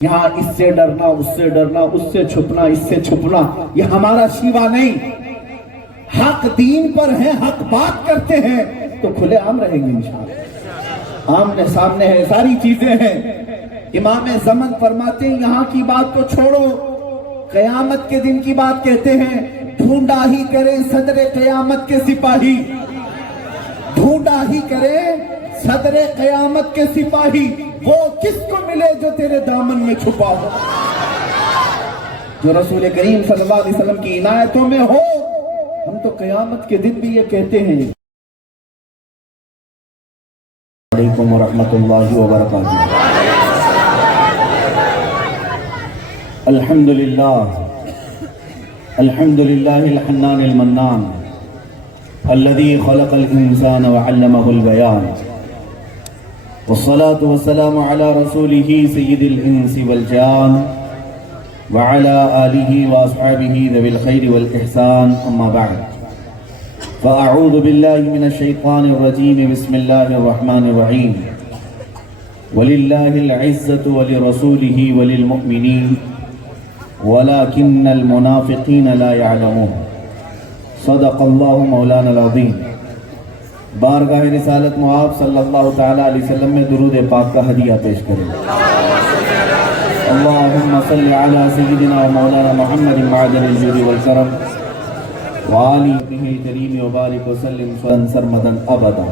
یہاں اس سے ڈرنا، اس سے ڈرنا، اس سے چھپنا، اس سے چھپنا، یہ ہمارا شیوا نہیں۔ حق دین پر ہے، حق بات کرتے ہیں تو کھلے عام رہیں گے انشاءاللہ۔ آمنے سامنے ہے، ساری چیزیں ہیں۔ امام زمن فرماتے ہیں یہاں کی بات کو چھوڑو، قیامت کے دن کی بات کہتے ہیں۔ ڈھونڈا ہی کرے صدر قیامت کے سپاہی، ڈھونڈا ہی کرے صدر قیامت کے سپاہی، وہ کس کو ملے جو تیرے دامن میں چھپا ہو، جو رسول کریم صلی اللہ علیہ وسلم کی عنایتوں میں ہو۔ ہم تو قیامت کے دن بھی یہ کہتے ہیں۔ علیکم ورحمۃ اللہ وبرکاتہ۔ الحمدللہ الحمدللہ الحنان المنان الذي خلق الإنسان وعلمه البيان، والصلاة والسلام على رسوله سيد الإنس والجان وعلى آله وأصحابه ذوي الخير والإحسان، أما بعد فأعوذ بالله من الشيطان الرجيم، بسم الله الرحمن الرحيم، ولله العزة ولرسوله وللمؤمنين ولكن المنافقين لا يعلمون، صدق اللہ مولانا العظیم۔ بارگاہ رسالت معاب صلی اللہ تعالیٰ علیہ وسلم میں درود پاک کا ہدیہ پیش کریں۔ اللہم صلی علی سیدنا مولانا محمد معدن الجود والکرم وآلہ الکریم وبارک وسلم سرمدا ابدا۔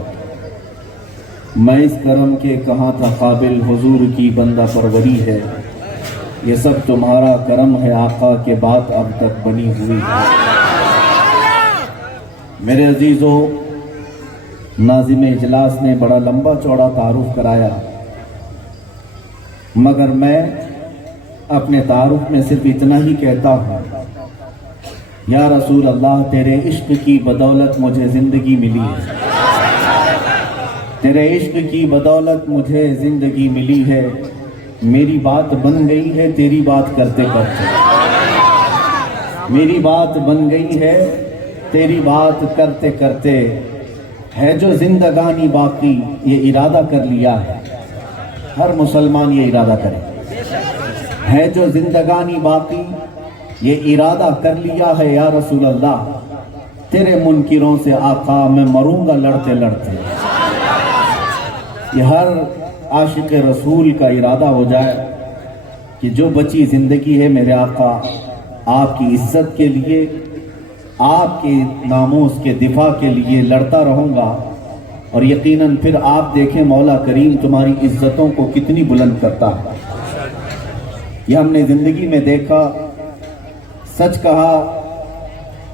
میں اس کرم کے کہاں تھا قابل، حضور کی بندہ پروری ہے، یہ سب تمہارا کرم ہے آقا کے بات اب تک بنی ہوئی ہے۔ میرے عزیزو، ناظم اجلاس نے بڑا لمبا چوڑا تعارف کرایا، مگر میں اپنے تعارف میں صرف اتنا ہی کہتا ہوں، یا رسول اللہ تیرے عشق کی بدولت مجھے زندگی ملی ہے، تیرے عشق کی بدولت مجھے زندگی ملی ہے، میری بات بن گئی ہے تیری بات کرتے کرتے، میری بات بن گئی ہے تیری بات کرتے کرتے، ہے جو زندگانی باقی یہ ارادہ کر لیا ہے، ہر مسلمان یہ ارادہ کرے، ہے جو زندگانی باقی یہ ارادہ کر لیا ہے، یا رسول اللہ تیرے منکروں سے آقا میں مروں گا لڑتے لڑتے۔ یہ ہر عاشق رسول کا ارادہ ہو جائے کہ جو بچی زندگی ہے میرے آقا آپ کی عزت کے لیے، آپ کے ناموس کے دفاع کے لیے لڑتا رہوں گا، اور یقیناً پھر آپ دیکھیں مولا کریم تمہاری عزتوں کو کتنی بلند کرتا ہے۔ یہ ہم نے زندگی میں دیکھا، سچ کہا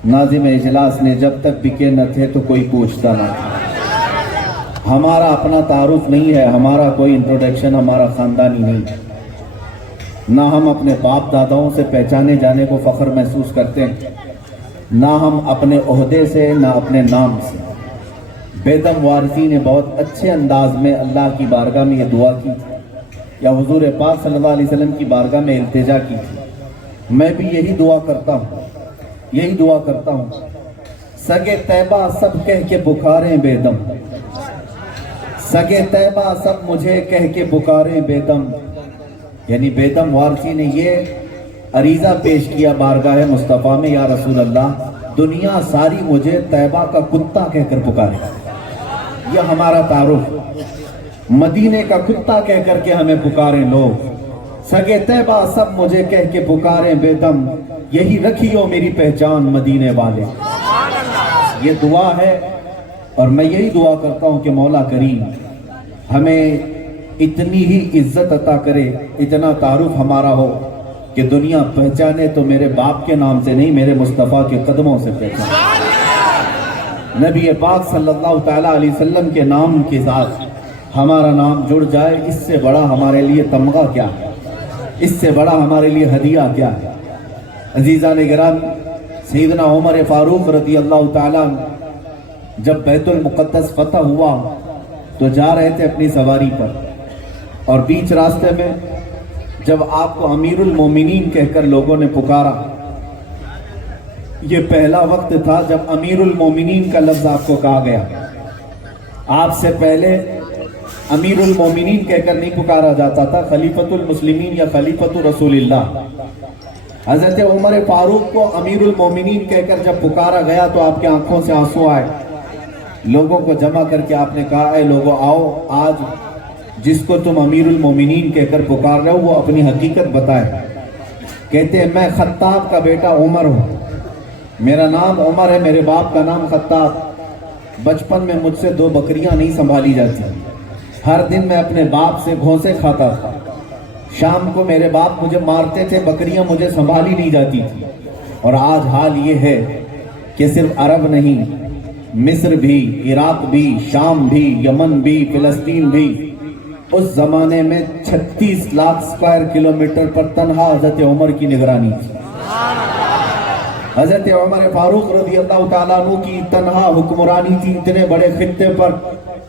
ناظم اجلاس نے، جب تک بکے نہ تھے تو کوئی پوچھتا نہ تھا۔ ہمارا اپنا تعارف نہیں ہے، ہمارا کوئی انٹروڈکشن ہمارا خاندانی نہیں، نہ ہم اپنے باپ داداؤں سے پہچانے جانے کو فخر محسوس کرتے ہیں، نہ ہم اپنے عہدے سے، نہ اپنے نام سے۔ بیدم وارثی نے بہت اچھے انداز میں اللہ کی بارگاہ میں یہ دعا کی تھی، یا حضور پاک صلی اللہ علیہ وسلم کی بارگاہ میں التجا کی تھی۔ میں بھی یہی دعا کرتا ہوں، یہی دعا کرتا ہوں، سگے طیبہ سب کہہ کے پکاریں بیدم، سگے طیبہ سب مجھے کہہ کے پکاریں بیدم۔ یعنی بیدم وارثی نے یہ عریضہ پیش کیا بارگاہ مصطفیٰ میں، یا رسول اللہ دنیا ساری مجھے طیبہ کا کتا کہہ کر پکارے۔ یہ ہمارا تعارف، مدینے کا کتا کہہ کر کے ہمیں پکاریں لوگ، سگے طیبہ سب مجھے کہہ کے پکاریں بیدم، یہی رکھیو میری پہچان مدینے والے۔ یہ دعا ہے، اور میں یہی دعا کرتا ہوں کہ مولا کریم ہمیں اتنی ہی عزت عطا کرے، اتنا تعارف ہمارا ہو کہ دنیا پہچانے تو میرے باپ کے نام سے نہیں، میرے مصطفیٰ کے قدموں سے پہچانے، نبی پاک صلی اللہ تعالیٰ علیہ وسلم کے نام کے ساتھ ہمارا نام جڑ جائے۔ اس سے بڑا ہمارے لیے تمغہ کیا ہے، اس سے بڑا ہمارے لیے ہدیہ کیا ہے۔ عزیزان گرامی، سیدنا عمر فاروق رضی اللہ تعالیٰ جب بیت المقدس فتح ہوا تو جا رہے تھے اپنی سواری پر، اور بیچ راستے میں جب آپ کو امیر المومنین کہہ کر لوگوں نے پکارا، یہ پہلا وقت تھا جب امیر المومنین کا لفظ آپ کو کہا گیا۔ آپ سے پہلے امیر المومنین کہہ کر نہیں پکارا جاتا تھا، خلیفۃ المسلمین یا خلیفۃ رسول اللہ۔ حضرت عمر فاروق کو امیر المومنین کہہ کر جب پکارا گیا تو آپ کے آنکھوں سے آنسو آئے۔ لوگوں کو جمع کر کے آپ نے کہا، اے لوگوں آؤ، آج جس کو تم امیر المومنین کہہ کر پکار رہے ہو وہ اپنی حقیقت بتائے۔ کہتے ہیں میں خطاب کا بیٹا عمر ہوں، میرا نام عمر ہے، میرے باپ کا نام خطاب۔ بچپن میں مجھ سے 2 بکریاں نہیں سنبھالی جاتی، ہر دن میں اپنے باپ سے گھونسے کھاتا تھا، شام کو میرے باپ مجھے مارتے تھے، بکریاں مجھے سنبھالی نہیں جاتی تھی۔ اور آج حال یہ ہے کہ صرف عرب نہیں، مصر بھی، عراق بھی، شام بھی، یمن بھی، فلسطین بھی، اس زمانے میں 36 لاکھ اسکوائر کلومیٹر پر تنہا حضرت عمر کی نگرانی تھی۔ حضرت عمر فاروق رضی اللہ تعالیٰ عنہ کی تنہا حکمرانی تھی اتنے بڑے خطے پر۔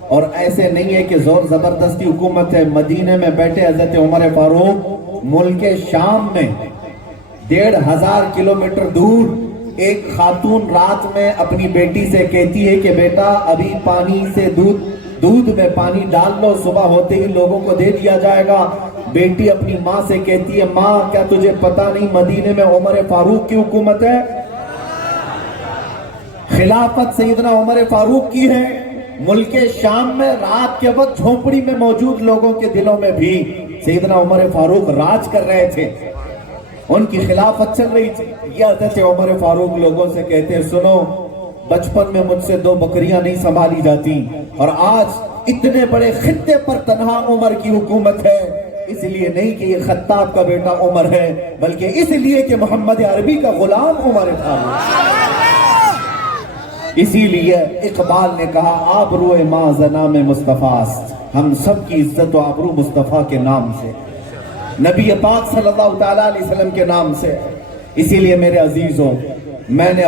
اور ایسے نہیں ہے کہ زور زبردستی حکومت ہے، مدینے میں بیٹھے حضرت عمر فاروق ملک شام میں 1500 کلومیٹر دور ایک خاتون رات میں اپنی بیٹی سے کہتی ہے کہ بیٹا ابھی پانی سے دودھ میں پانی ڈال لو، صبح ہوتے ہی لوگوں کو دے دیا جائے گا۔ بیٹی اپنی ماں سے کہتی ہے، ماں کیا تجھے پتا نہیں مدینے میں عمر فاروق کی حکومت ہے؟ خلافت سیدنا عمر فاروق کی ہے۔ ملک شام میں رات کے وقت جھونپڑی میں موجود لوگوں کے دلوں میں بھی سیدنا عمر فاروق راج کر رہے تھے، ان کی خلافت چل رہی تھی۔ یہ حضرت عمر فاروق لوگوں سے کہتے ہیں، سنو بچپن میں مجھ سے 2 بکریاں نہیں سنبھالی جاتی، اور آج اتنے بڑے خطے پر تنہا عمر کی حکومت ہے، اس لیے نہیں کہ یہ خطاب کا بیٹا عمر ہے، بلکہ اس لیے کہ محمد عربی کا غلام عمر فاروق۔ اسی لیے اقبال نے کہا، آبروئے ماں زنام مصطفیٰ است، ہم سب کی عزت و آبرو مصطفیٰ کے نام سے، نبی پاک صلی اللہ تعالیٰ علیہ وسلم کے نام سے۔ اسی لیے میرے عزیزوں، میں نے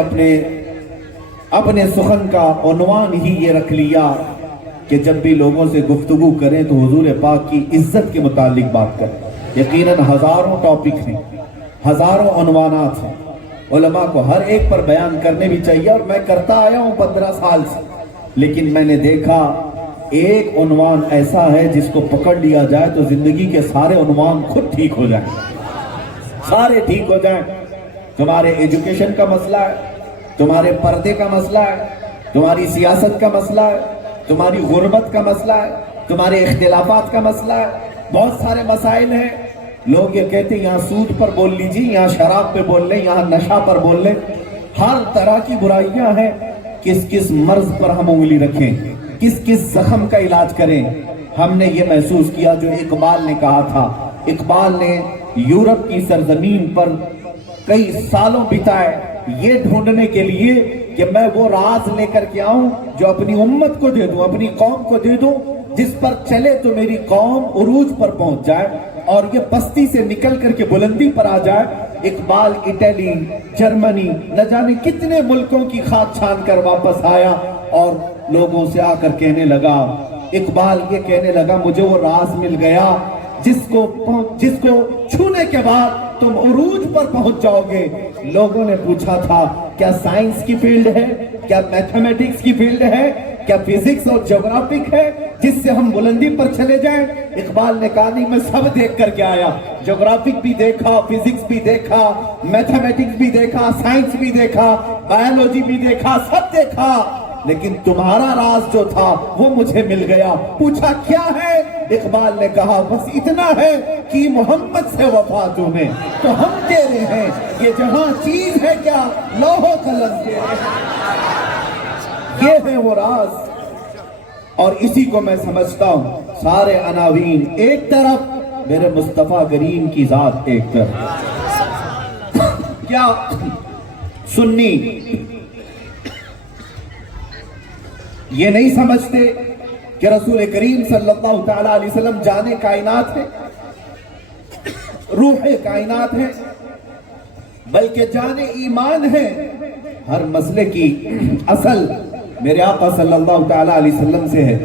اپنے سخن کا عنوان ہی یہ رکھ لیا کہ جب بھی لوگوں سے گفتگو کریں تو حضور پاک کی عزت کے متعلق بات کریں۔ یقیناً ہزاروں ٹاپک ہیں، ہزاروں عنوانات ہیں، علماء کو ہر ایک پر بیان کرنے بھی چاہیے، اور میں کرتا آیا ہوں 15 سال سے، لیکن میں نے دیکھا ایک عنوان ایسا ہے جس کو پکڑ لیا جائے تو زندگی کے سارے عنوان خود ٹھیک ہو جائیں، سارے ٹھیک ہو جائیں۔ تمہارے ایجوکیشن کا مسئلہ ہے، تمہارے پردے کا مسئلہ ہے، تمہاری سیاست کا مسئلہ ہے، تمہاری غربت کا مسئلہ ہے، تمہارے اختلافات کا مسئلہ ہے، بہت سارے مسائل ہیں۔ لوگ یہ کہتے ہیں یہاں سود پر بول لیجیے، یہاں شراب پہ بول لیں، یہاں نشہ پر بول لیں، ہر طرح کی برائیاں ہیں۔ کس مرض پر ہم انگلی رکھیں، کس زخم کا علاج کریں؟ ہم نے یہ محسوس کیا جو اقبال نے کہا تھا۔ اقبال نے یورپ کی سرزمین پر کئی سالوں بتائے یہ ڈھونڈنے کے لیے کہ میں وہ راز لے کر کے آؤں جو اپنی امت کو دے دوں، اپنی قوم کو دے دوں، جس پر چلے تو میری قوم عروج پر پہنچ جائے اور یہ پستی سے نکل کر کے بلندی پر آ جائے۔ اقبال اٹلی، جرمنی، نہ جانے کتنے ملکوں کی خاک چھان کر واپس آیا اور لوگوں سے آ کر کہنے لگا، اقبال یہ کہنے لگا مجھے وہ راز مل گیا جس کو چھونے کے بعد تم عروج پر پہنچ جاؤ گے۔ لوگوں نے پوچھا تھا کیا سائنس کی فیلڈ ہے، کیا میتھمیٹکس کی فیلڈ ہے، کیا فزکس اور جغرافک ہے جس سے ہم بلندی پر چلے جائیں؟ اقبال نے کہا نہیں، میں سب دیکھ کر کے آیا، جغرافک بھی دیکھا، فزکس بھی دیکھا، میتھمیٹکس بھی دیکھا، سائنس بھی دیکھا، بایولوجی بھی دیکھا، سب دیکھا، لیکن تمہارا راز جو تھا وہ مجھے مل گیا۔ پوچھا کیا ہے؟ اقبال نے کہا بس اتنا ہے کہ محمد سے وفا تمہیں تو ہم تیرے ہیں، یہ جہاں چیز ہے کیا لوح و قلم تیرے ہیں۔ یہ ہے وہ راز، اور اسی کو میں سمجھتا ہوں سارے عناوین ایک طرف، میرے مصطفیٰ کریم کی ذات ایک طرف۔ کیا سنی یہ نہیں سمجھتے کہ رسول کریم صلی اللہ تعالیٰ علیہ وسلم جانے کائنات ہے، روح کائنات ہے، بلکہ جانے ایمان ہے؟ ہر مسئلے کی اصل میرے آقا صلی اللہ تعالیٰ علیہ وسلم سے ہے،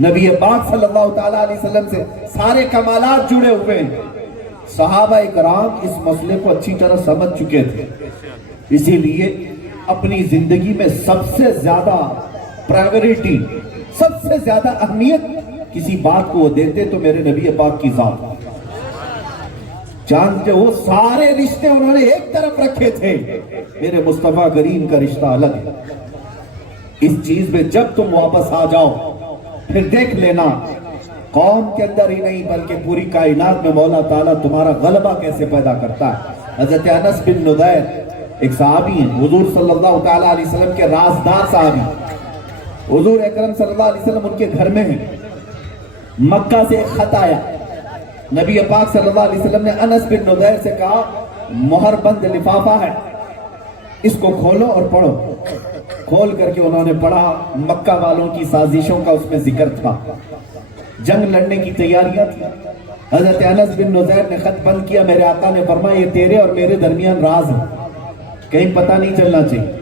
نبی پاک صلی اللہ تعالیٰ علیہ وسلم سے سارے کمالات جڑے ہوئے ہیں۔ صحابہ کرام اس مسئلے کو اچھی طرح سمجھ چکے تھے، اسی لیے اپنی زندگی میں سب سے زیادہ پرائیورٹی، سب سے زیادہ اہمیت کسی بات کو وہ دیتے تو میرے نبی پاک کی ذات جانتے ہو سارے رشتے انہوں نے ایک طرف رکھے تھے، میرے مصطفیٰ کریم کا رشتہ الگ ہے۔ اس چیز میں جب تم واپس آ جاؤ پھر دیکھ لینا قوم کے اندر ہی نہیں بلکہ پوری کائنات میں مولا تعالیٰ تمہارا غلبہ کیسے پیدا کرتا ہے۔ حضرت انس بن نضیر ایک صحابی ہیں، حضور صلی اللہ تعالیٰ علیہ وسلم کے رازدار صحابی، حضور اکرم صلی اللہ علیہ وسلم ان کے گھر میں ہیں۔ مکہ سے ایک خط آیا، نبی پاک صلی اللہ علیہ وسلم نے انس بن نضیر سے کہا مہر بند لفافہ ہے، اس کو کھولو اور پڑھو۔ کھول کر کے انہوں نے پڑھا، مکہ والوں کی سازشوں کا اس میں ذکر تھا، جنگ لڑنے کی تیاریاں تھی۔ حضرت انس بن نضیر نے خط بند کیا، میرے آقا نے فرمایا یہ تیرے اور میرے درمیان راز ہے، کہیں پتہ نہیں چلنا چاہیے۔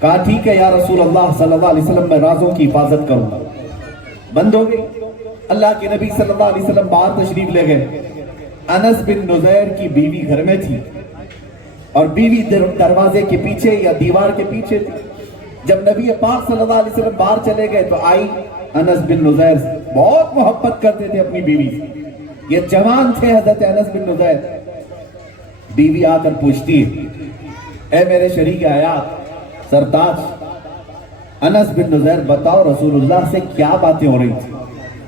کہا ٹھیک ہے یا رسول اللہ صلی اللہ علیہ وسلم، میں رازوں کی حفاظت کروں گا۔ بند ہو گئی۔ اللہ کے نبی صلی اللہ علیہ وسلم باہر تشریف لے گئے۔ انس بن نضیر کی بیوی گھر میں تھی اور بیوی دروازے کے پیچھے یا دیوار کے پیچھے تھی۔ جب نبی پاک صلی اللہ علیہ وسلم باہر چلے گئے تو آئی انس بن نضیر سے، بہت محبت کرتے تھے اپنی بیوی سے، یہ جوان تھے حضرت انس بن نضیر۔ بیوی آ کر پوچھتی ہے اے میرے شریک حیات سرتاج انس بن نضیر، بتاؤ رسول اللہ سے کیا باتیں ہو رہی تھی؟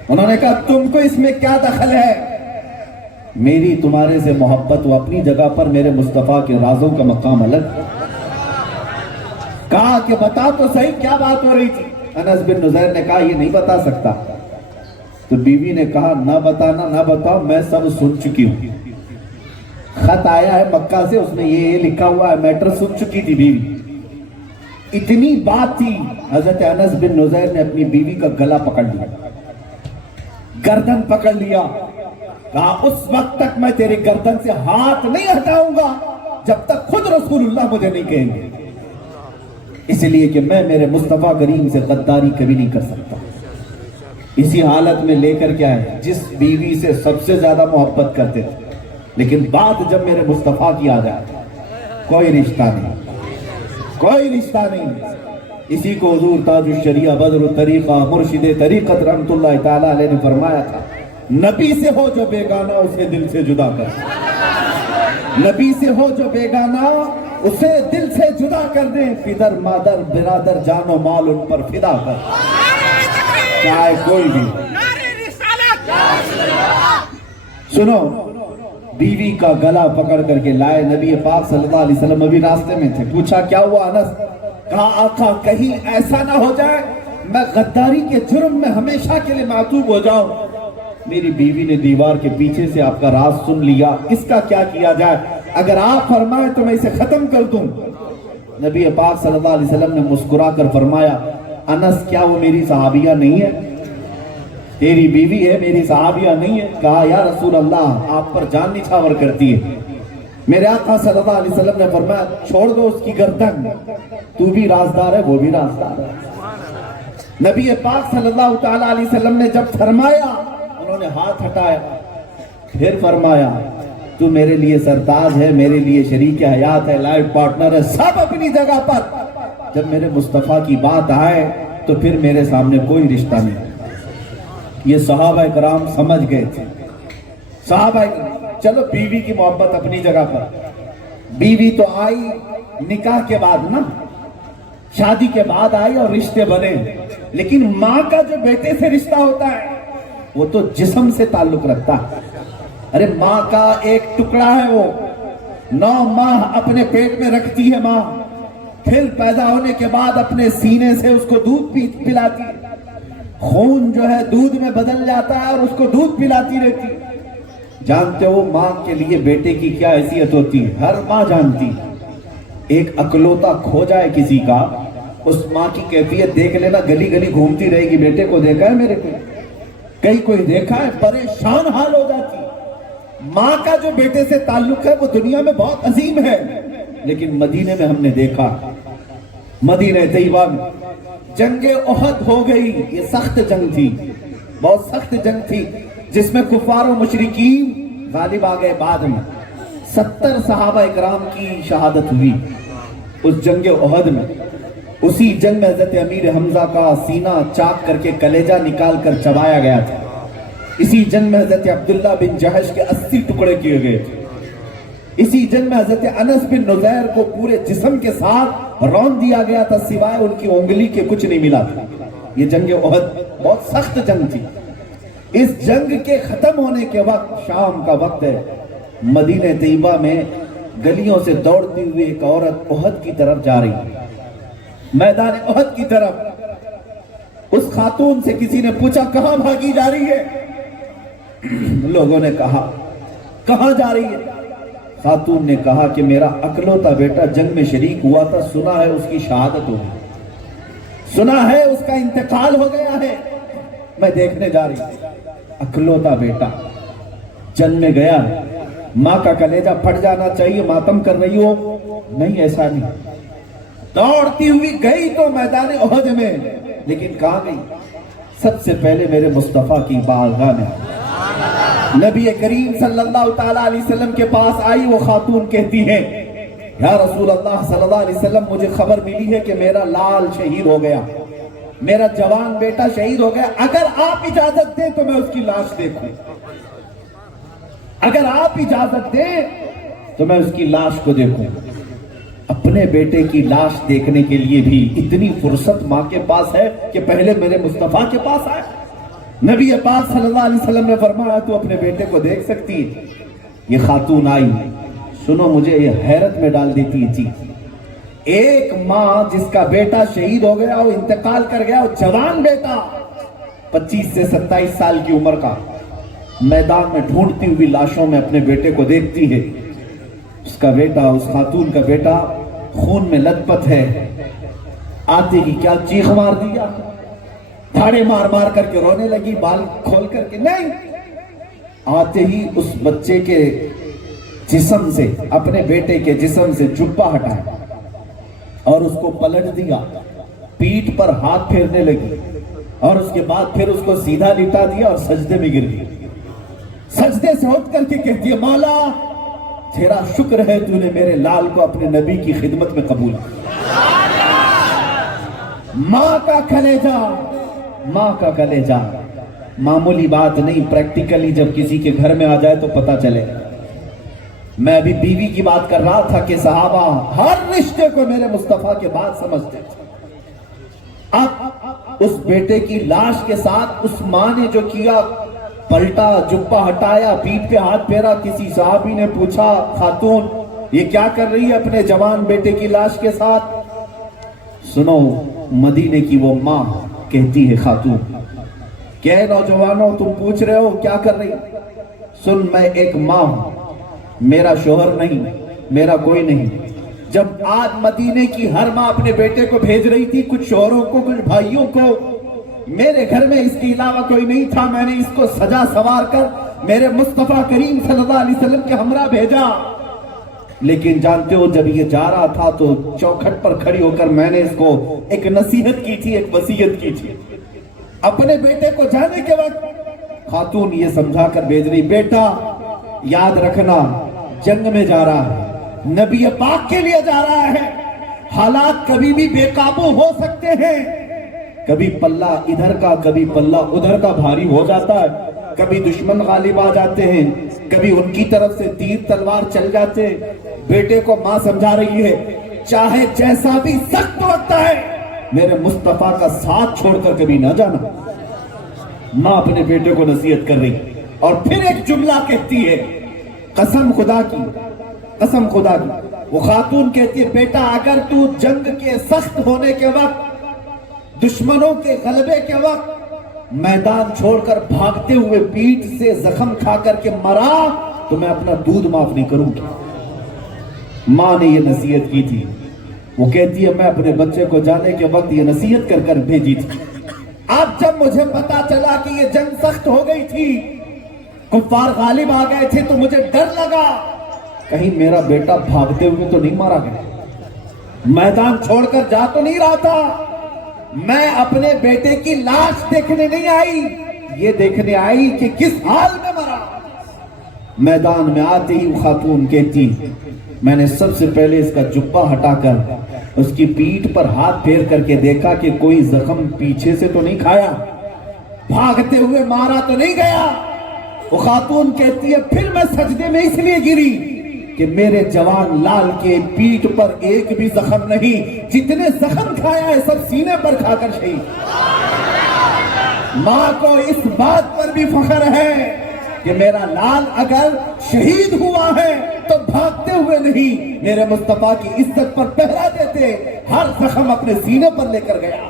انہوں نے کہا تم کو اس میں کیا دخل ہے؟ میری تمہارے سے محبت و اپنی جگہ پر میرے مصطفیٰ کے رازوں کا مقام الگ۔ کہا کہ بتا تو صحیح کیا بات ہو رہی تھی؟ انس بن نضیر نے کہا یہ نہیں بتا سکتا۔ تو بیوی نے کہا نہ بتانا نہ بتاؤ، میں سب سن چکی ہوں، خط آیا ہے مکہ سے، اس میں یہ لکھا ہوا ہے، میٹر سن چکی تھی بیوی۔ اتنی بات تھی، حضرت انس بن نضیر نے اپنی بیوی کا گلا پکڑ لیا، گردن پکڑ لیا، کہا اس وقت تک میں تیری گردن سے ہاتھ نہیں ہٹاؤں گا جب تک خود رسول اللہ مجھے نہیں کہیں گے، اس لیے کہ میں میرے مصطفیٰ کریم سے غداری کبھی نہیں کر سکتا۔ اسی حالت میں لے کر کے آئے جس بیوی سے سب سے زیادہ محبت کرتے تھے، لیکن بات جب میرے مصطفیٰ کی آ جائے کوئی رشتہ نہیں، کوئی رشتہ نہیں۔ اسی کو حضور تاج الشریعہ بدر الطریقہ مرشد طریقت رحمت اللہ تعالیٰ علیہ نے فرمایا تھا، نبی سے ہو جو بیگانہ اسے دل سے جدا کر، نبی سے ہو جو بیگانہ اسے دل سے جدا کر دیں، پدر مادر برادر جان و مال ان پر فدا کر، چاہے کوئی بھی۔ سنو، بیوی کا گلا پکڑ کر کے لائے، نبی پاک صلی اللہ علیہ وسلم ابھی راستے میں تھے، پوچھا کیا ہوا انس؟ کہا آقا کہیں ایسا نہ ہو جائے میں غداری کے جرم میں ہمیشہ کے لیے معتوب ہو جاؤں۔ میری بیوی نے دیوار کے پیچھے سے آپ کا راز سن لیا، اس کا کیا کیا جائے؟ اگر آپ فرمائیں تو میں اسے ختم کر دوں۔ نبی پاک صلی اللہ علیہ وسلم نے مسکرا کر فرمایا انس کیا وہ میری صحابیہ نہیں ہے؟ تیری بیوی ہے، میری صحابیہ نہیں ہے؟ کہا یا رسول اللہ آپ پر جان نچھاور کرتی ہے۔ میرے آقا صلی اللہ علیہ وسلم نے فرمایا چھوڑ دو اس کی گردن، تو بھی رازدار ہے وہ بھی رازدار ہے۔ نبی پاک صلی اللہ تعالیٰ علیہ وسلم نے جب فرمایا انہوں نے ہاتھ ہٹایا، پھر فرمایا تو میرے لیے سرتاج ہے، میرے لیے شریک حیات ہے، لائف پارٹنر ہے، سب اپنی جگہ پر۔ جب میرے مصطفیٰ کی بات آئے تو پھر میرے سامنے کوئی رشتہ نہیں۔ یہ صحابہ کرام سمجھ گئے تھے، صحابہ چلو بیوی کی محبت اپنی جگہ پر، بیوی تو آئی نکاح کے بعد نا، شادی کے بعد آئی اور رشتے بنے، لیکن ماں کا جو بیٹے سے رشتہ ہوتا ہے وہ تو جسم سے تعلق رکھتا ہے۔ ارے ماں کا ایک ٹکڑا ہے، وہ 9 ماہ اپنے پیٹ میں رکھتی ہے ماں، پھر پیدا ہونے کے بعد اپنے سینے سے اس کو دودھ پلاتی ہے، خون جو ہے دودھ میں بدل جاتا ہے اور اس کو دودھ پلاتی رہتی ہے۔ جانتے ہو ماں کے لیے بیٹے کی کیا حیثیت ہوتی ہے؟ ہر ماں جانتی ہے۔ ایک اکلوتا کھو جائے کسی کا، اس ماں کی کیفیت دیکھ لینا، گلی گلی گھومتی رہے گی بیٹے کو دیکھا ہے میرے کو، کئی کوئی دیکھا ہے، پریشان حال ہو جاتی۔ ماں کا جو بیٹے سے تعلق ہے وہ دنیا میں بہت عظیم ہے، لیکن مدینے میں ہم نے دیکھا، مدینہ طیبہ میں جنگ احد ہو گئی، یہ سخت جنگ تھی، بہت سخت جنگ تھی، جس میں کفار و مشرکین غالب آ گئے۔ بعد میں 70 صحابہ اکرام کی شہادت ہوئی اس جنگ احد میں۔ اسی جنگ میں حضرت امیر حمزہ کا سینہ چاک کر کے کلیجہ نکال کر چبایا گیا تھا۔ اسی جنگ میں حضرت عبداللہ بن جہش کے 80 ٹکڑے کیے گئے تھے. اسی جنگ میں حضرت انس بن نزیر کو پورے جسم کے ساتھ رون دیا گیا تھا، سوائے ان کی انگلی کے کچھ نہیں ملا تھا. یہ جنگ احد بہت سخت جنگ تھی. اس جنگ کے ختم ہونے کے وقت شام کا وقت ہے، مدینہ طیبہ میں گلیوں سے دوڑتی ہوئی ایک عورت احد کی طرف جا رہی ہے، میدان احد کی طرف. اس خاتون سے کسی نے پوچھا کہاں بھاگی جا رہی ہے؟ لوگوں نے کہا کہاں جا رہی ہے؟ خاتون نے کہا کہ میرا اکلوتا بیٹا جنگ میں شریک ہوا تھا، سنا ہے اس کی شہادت ہو گئی، سنا ہے اس کا انتقال ہو گیا ہے، میں دیکھنے جا رہی ہوں. اکلوتا بیٹا جنگ میں گیا، ماں کا کلیجہ پھٹ جانا چاہیے، ماتم کر رہی ہو؟ نہیں، ایسا نہیں. دوڑتی ہوئی گئی تو میدان احد میں، لیکن کہاں گئی؟ سب سے پہلے میرے مصطفیٰ کی بارگاہ میں نبی کریم صلی اللہ تعالیٰ علیہ وسلم کے پاس آئی. وہ خاتون کہتی ہے یا رسول اللہ صلی اللہ علیہ وسلم، مجھے خبر ملی ہے کہ میرا لال شہید ہو گیا، میرا جوان بیٹا شہید ہو گیا، اگر آپ اجازت دیں تو میں اس کی لاش دیکھوں، اگر آپ اجازت دیں تو میں اس کی لاش کو دیکھوں. اپنے بیٹے کی لاش دیکھنے کے لیے بھی اتنی فرصت ماں کے پاس ہے کہ پہلے میرے مصطفیٰ کے پاس آئے. نبی پاک صلی اللہ علیہ وسلم نے فرمایا تو اپنے بیٹے کو دیکھ سکتی ہے. یہ خاتون آئی، سنو مجھے یہ حیرت میں ڈال دیتی ہے چیز. ایک ماں جس کا بیٹا شہید ہو گیا، وہ انتقال کر گیا، وہ جوان بیٹا 25 سے 27 سال کی عمر کا، میدان میں ڈھونڈتی ہوئی لاشوں میں اپنے بیٹے کو دیکھتی ہے. اس کا بیٹا، اس خاتون کا بیٹا خون میں لت پت ہے. آتے ہی کیا چیخ مار دیا، دھاڑے مار مار کر کے رونے لگی، بال کھول کر کے نہیں. آتے ہی اس بچے کے جسم سے، اپنے بیٹے کے جسم سے جبہ ہٹایا اور اس کو پلٹ دیا، پیٹھ پر ہاتھ پھیرنے لگی، اور اس کے بعد پھر اس کو سیدھا لٹا دیا اور سجدے میں گر گئی. سجدے سے اٹھ کر کے کہتی ہے مولا تیرا شکر ہے تو نے میرے لال کو اپنے نبی کی خدمت میں قبول کیا. ماں کا کلیجہ، ماں کا کلیجہ معمولی بات نہیں. پریکٹیکلی جب کسی کے گھر میں آ جائے تو پتا چلے. میں ابھی بیوی کی بات کر رہا تھا کہ صحابہ ہر رشتے کو میرے مصطفیٰ کے بعد سمجھتے تھے. اب اس بیٹے کی لاش کے ساتھ اس ماں نے جو کیا، پلٹا، جبہ ہٹایا، پیٹھ پہ ہاتھ پھیرا. کسی صحابی نے پوچھا خاتون یہ کیا کر رہی ہے اپنے جوان بیٹے کی لاش کے ساتھ؟ سنو مدینے کی وہ ماں کہتی ہے خاتون کہ اے نوجوانوں تم پوچھ رہے ہو کیا کر رہی؟ سن میں ایک ماں ہوں، میرا شوہر نہیں، میرا کوئی نہیں. جب آج مدینے کی ہر ماں اپنے بیٹے کو بھیج رہی تھی، کچھ شوہروں کو کچھ بھائیوں کو، میرے گھر میں اس کے علاوہ کوئی نہیں تھا. میں نے اس کو سجا سوار کر میرے مصطفیٰ کریم صلی اللہ علیہ وسلم کے ہمراہ بھیجا. لیکن جانتے ہو جب یہ جا رہا تھا تو چوکھٹ پر کھڑی ہو کر میں نے اس کو ایک نصیحت کی تھی، ایک وصیت کی تھی. اپنے بیٹے کو جانے کے وقت خاتون یہ سمجھا کر بھیج رہی، بیٹا یاد رکھنا جنگ میں جا رہا ہے، نبی پاک کے لیے جا رہا ہے، حالات کبھی بھی بے قابو ہو سکتے ہیں. کبھی پلہ ادھر کا کبھی پلہ ادھر کا بھاری ہو جاتا ہے، کبھی دشمن غالب آ جاتے ہیں، کبھی ان کی طرف سے تیر تلوار چل جاتے ہیں. بیٹے کو ماں سمجھا رہی ہے چاہے جیسا بھی سخت وقت ہے میرے مصطفیٰ کا ساتھ چھوڑ کر کبھی نہ جانا. ماں اپنے بیٹے کو نصیحت کر رہی اور پھر ایک جملہ کہتی ہے، قسم خدا کی، قسم خدا کی. وہ خاتون کہتی ہے بیٹا اگر تو جنگ کے سخت ہونے کے وقت، دشمنوں کے غلبے کے وقت میدان چھوڑ کر بھاگتے ہوئے پیٹھ سے زخم کھا کر کے مرا تو میں اپنا دودھ معاف نہیں کروں گی. ماں نے یہ نصیحت کی تھی. وہ کہتی ہے میں اپنے بچے کو جانے کے وقت یہ نصیحت کر کر بھیجی تھی. اب جب مجھے پتا چلا کہ یہ جنگ سخت ہو گئی تھی، کفار غالب آ گئے تھے، تو مجھے ڈر لگا کہیں میرا بیٹا بھاگتے ہوئے تو نہیں مارا گیا، میدان چھوڑ کر جا تو نہیں رہا تھا. میں اپنے بیٹے کی لاش دیکھنے نہیں آئی، یہ دیکھنے آئی کہ کس حال میں مرا. میدان میں آتے ہی خاتون کہتی میں نے سب سے پہلے اس کا جبہ ہٹا کر اس کی پیٹھ پر ہاتھ پھیر کر کے دیکھا کہ کوئی زخم پیچھے سے تو نہیں کھایا. بھاگتے ہوئے مارا تو نہیں گیا. وہ خاتون کہتی ہے پھر میں سجدے میں اس لیے گری کہ میرے جوان لال کے پیٹھ پر ایک بھی زخم نہیں، جتنے زخم کھایا ہے سب سینے پر کھا کر شہید. ماں کو اس بات پر بھی فخر ہے کہ میرا لال اگر شہید ہوا ہے تو بھاگتے ہوئے نہیں، میرے مصطفیٰ کی عزت پر پہرا دیتے، ہر زخم اپنے سینے پر لے کر گیا.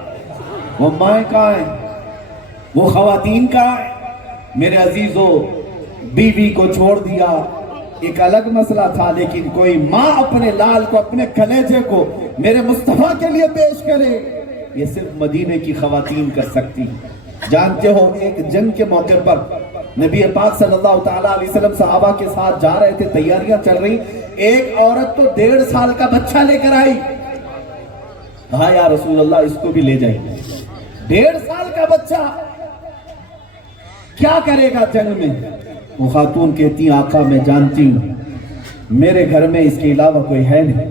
وہ مائیں کہاں ہیں؟ وہ خواتین کہاں ہیں؟ میرے عزیزو، بیوی کو چھوڑ دیا ایک الگ مسئلہ تھا، لیکن کوئی ماں اپنے لال کو، اپنے کلیجے کو میرے مصطفیٰ کے لیے پیش کرے، یہ صرف مدینے کی خواتین کر سکتی. جانتے ہو ایک جنگ کے موقع پر نبی پاک صلی اللہ تعالیٰ علیہ وسلم صحابہ کے ساتھ جا رہے تھے، تیاریاں چل رہی، ایک عورت تو 1.5 سال کا بچہ لے کر آئی. کہا یا رسول اللہ اس کو بھی لے جائیں. 1.5 سال کا بچہ کیا کرے گا جنگ میں؟ وہ خاتون کہتی آقا میں جانتی ہوں میرے گھر میں اس کے علاوہ کوئی ہے نہیں،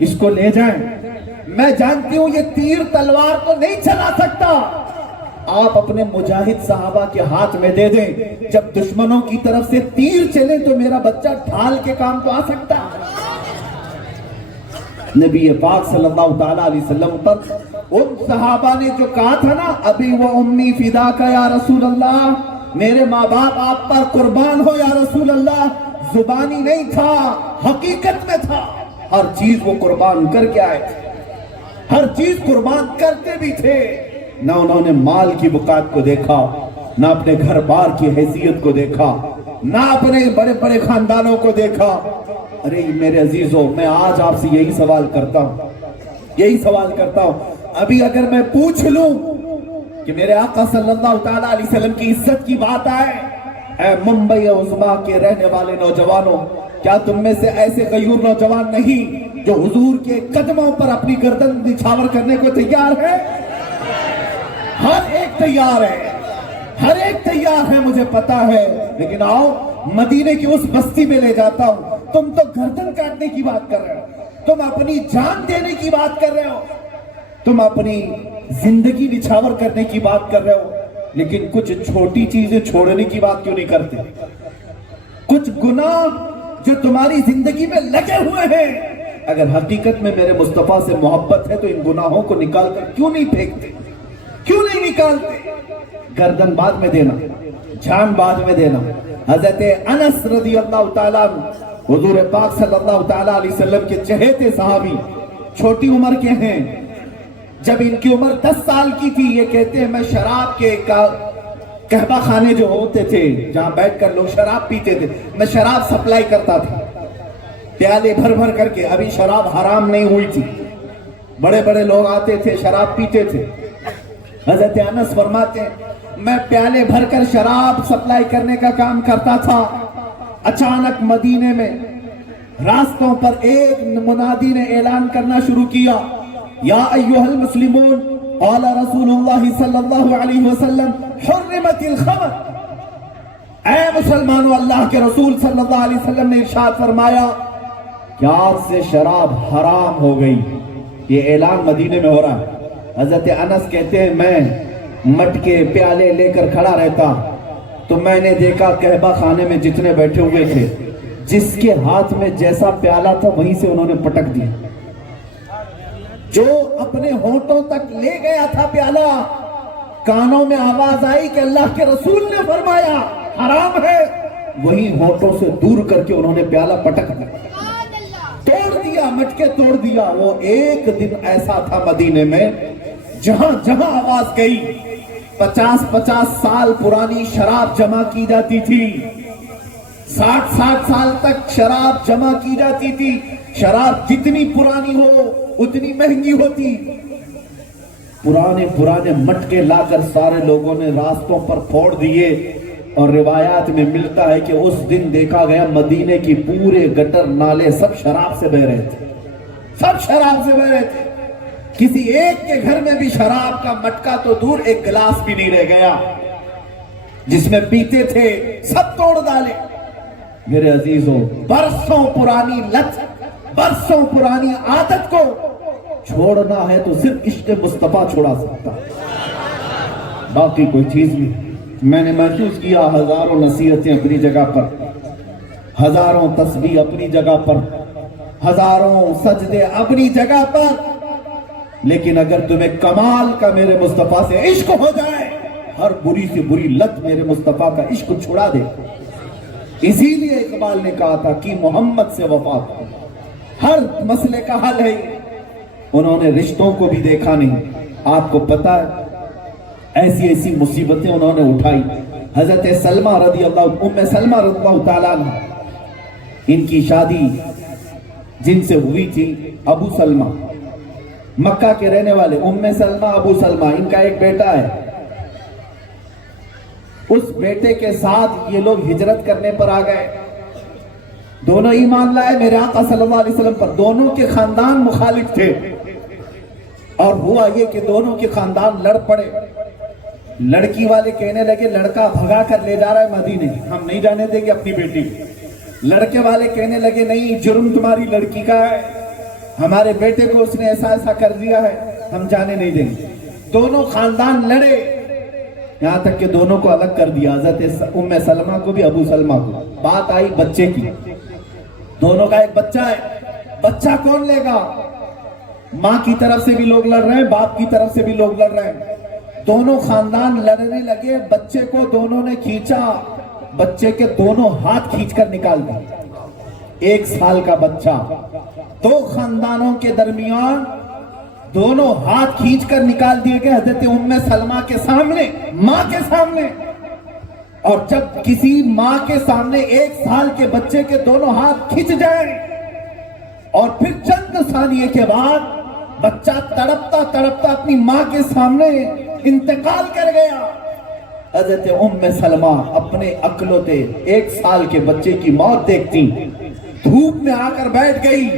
اس کو لے جائیں. میں جانتی ہوں یہ تیر تلوار تو نہیں چلا سکتا، آپ اپنے مجاہد صحابہ کے ہاتھ میں دے دیں، جب دشمنوں کی طرف سے تیر چلے تو میرا بچہ ڈھال کے کام تو آ سکتا. نبی پاک صلی اللہ تعالیٰ علیہ وسلم پر ان صحابہ نے جو کہا تھا نا، ابی و امی فداک یا رسول اللہ، میرے ماں باپ آپ پر قربان ہو یا رسول اللہ، زبانی نہیں تھا، حقیقت میں تھا. ہر چیز وہ قربان کر کے آئے تھے، ہر چیز قربان کرتے بھی تھے. نہ انہوں نے مال کی بقات کو دیکھا، نہ اپنے گھر بار کی حیثیت کو دیکھا، نہ اپنے بڑے بڑے خاندانوں کو دیکھا. ارے میرے عزیزوں، میں آج آپ سے یہی سوال کرتا ہوں، ابھی اگر میں پوچھ لوں کہ میرے آقا صلی اللہ تعالیٰ علیہ وسلم کی عزت کی بات آئے، اے ممبئی عظمیٰ کے رہنے والے نوجوانوں، کیا تم میں سے ایسے غیور نوجوان نہیں جو حضور کے قدموں پر اپنی گردن نچھاور کرنے کو تیار ہے؟ ہر ایک تیار ہے، مجھے پتا ہے. لیکن آؤ مدینے کی اس بستی میں لے جاتا ہوں. تم تو گردن کاٹنے کی بات کر رہے ہو، تم اپنی جان دینے کی بات کر رہے ہو، تم اپنی زندگی نچھاور کرنے کی بات کر رہے ہو، لیکن کچھ چھوٹی چیزیں چھوڑنے کی بات کیوں نہیں کرتے؟ کچھ گناہ جو تمہاری زندگی میں لگے ہوئے ہیں، اگر حقیقت میں میرے مصطفیٰ سے محبت ہے تو ان گناہوں کو نکال کر کیوں نہیں پھینکتے، کیوں نہیں نکالتے؟ گردن بعد میں دینا، جان بعد میں دینا. حضرت انس رضی اللہ تعالیٰ حضور پاک صلی اللہ تعالیٰ علیہ وسلم کے چہیتے صحابی، چھوٹی عمر کے ہیں. جب ان کی عمر 10 سال کی تھی، یہ کہتے ہیں میں شراب کے قہوہ خانے جو ہوتے تھے جہاں بیٹھ کر لوگ شراب پیتے تھے، میں شراب سپلائی کرتا تھا پیالے بھر بھر کر کے. ابھی شراب حرام نہیں ہوئی تھی، بڑے بڑے لوگ آتے تھے شراب پیتے تھے. حضرت انس فرماتے ہیں میں پیالے بھر کر شراب سپلائی کرنے کا کام کرتا تھا. اچانک مدینے میں راستوں پر ایک منادی نے اعلان کرنا شروع کیا، یا ایھا المسلمون قال رسول اللہ صلی اللہ علیہ وسلم حرمت الخمر. اے مسلمانوں، اللہ کے رسول صلی اللہ علیہ وسلم نے ارشاد فرمایا کہ آج سے شراب حرام ہو گئی. یہ اعلان مدینے میں ہو رہا ہے. حضرت انس کہتے ہیں میں مٹکے پیالے لے کر کھڑا رہتا تو میں نے دیکھا قہوہ خانے میں جتنے بیٹھے ہوئے تھے، جس کے ہاتھ میں جیسا پیالہ تھا وہیں سے انہوں نے پٹک دیا. جو اپنے ہونٹوں تک لے گیا تھا پیالہ، کانوں میں آواز آئی کہ اللہ کے رسول نے فرمایا حرام ہے، وہی ہونٹوں سے دور کر کے انہوں نے پیالہ پٹک دیا، توڑ دیا، مٹکے توڑ دیا. وہ ایک دن ایسا تھا مدینے میں جہاں جہاں آواز گئی 50 سال پرانی شراب جمع کی جاتی تھی، 60 سال تک شراب جمع کی جاتی تھی. شراب جتنی پرانی ہو اتنی مہنگی ہوتی. پرانے مٹکے لا کر سارے لوگوں نے راستوں پر پھوڑ دیے. اور روایات میں ملتا ہے کہ اس دن دیکھا گیا مدینے کی پورے گٹر نالے سب شراب سے بہ رہے تھے، سب شراب سے بہ رہے تھے. کسی ایک کے گھر میں بھی شراب کا مٹکا تو دور، ایک گلاس بھی نہیں رہ گیا جس میں پیتے تھے، سب توڑ ڈالے. میرے عزیزوں، برسوں پرانی لت، برسوں پرانی عادت کو چھوڑنا ہے تو صرف عشق مصطفیٰ چھوڑا سکتا. باقی کوئی چیز نہیں. میں نے محسوس کیا ہزاروں نصیحتیں اپنی جگہ پر، ہزاروں تسبیح اپنی جگہ پر، ہزاروں سجدے اپنی جگہ پر، لیکن اگر تمہیں کمال کا میرے مصطفیٰ سے عشق ہو جائے، ہر بری سے بری لت میرے مصطفیٰ کا عشق چھڑا دے. اسی لیے اقبال نے کہا تھا کہ محمد سے وفا کرو، ہر مسئلے کا حل ہے. انہوں نے رشتوں کو بھی دیکھا نہیں. آپ کو پتا ہے ایسی ایسی مصیبتیں انہوں نے اٹھائی. حضرت سلمہ رضی اللہ ام سلمہ رضی اللہ تعالیٰ عنہ، ان کی شادی جن سے ہوئی تھی ابو سلمہ، مکہ کے رہنے والے، ام سلمہ ابو سلمہ، ان کا ایک بیٹا ہے. اس بیٹے کے ساتھ یہ لوگ ہجرت کرنے پر آ گئے. دونوں ایمان لائے میرے آقا صلی اللہ علیہ وسلم پر. دونوں کے خاندان مخالف تھے، اور ہوا یہ کہ دونوں کے خاندان لڑ پڑے. لڑکی والے کہنے لگے لڑکا بھگا کر لے جا رہا ہے مدینے، ہم نہیں جانے دیں گے اپنی بیٹی. لڑکے والے کہنے لگے نہیں، جرم تمہاری لڑکی کا ہے، ہمارے بیٹے کو اس نے ایسا ایسا کر دیا ہے، ہم جانے نہیں دیں گے. دونوں خاندان لڑے، یہاں تک کہ دونوں کو الگ کر دیا، حضرت ام سلمہ کو بھی ابو سلمہ کو. بات آئی بچے کی. دونوں کا ایک بچہ ہے، بچہ کون لے گا؟ ماں کی طرف سے بھی لوگ لڑ رہے ہیں، باپ کی طرف سے بھی لوگ لڑ رہے ہیں. دونوں خاندان لڑنے لگے. بچے کو دونوں نے کھینچا، بچے کے دونوں ہاتھ کھینچ کر نکال دیا. 1 سال کا بچہ، دو خاندانوں کے درمیان دونوں ہاتھ کھینچ کر نکال دیے گئے حضرت ام سلمہ کے سامنے، ماں کے سامنے. اور جب کسی ماں کے سامنے 1 سال کے بچے کے دونوں ہاتھ کھینچ جائیں اور پھر چند ثانیے کے بعد بچہ تڑپتا تڑپتا اپنی ماں کے سامنے انتقال کر گیا، حضرت ام سلمہ اپنے اکلوتے 1 سال کے بچے کی موت دیکھتی دھوپ میں آ کر بیٹھ گئی.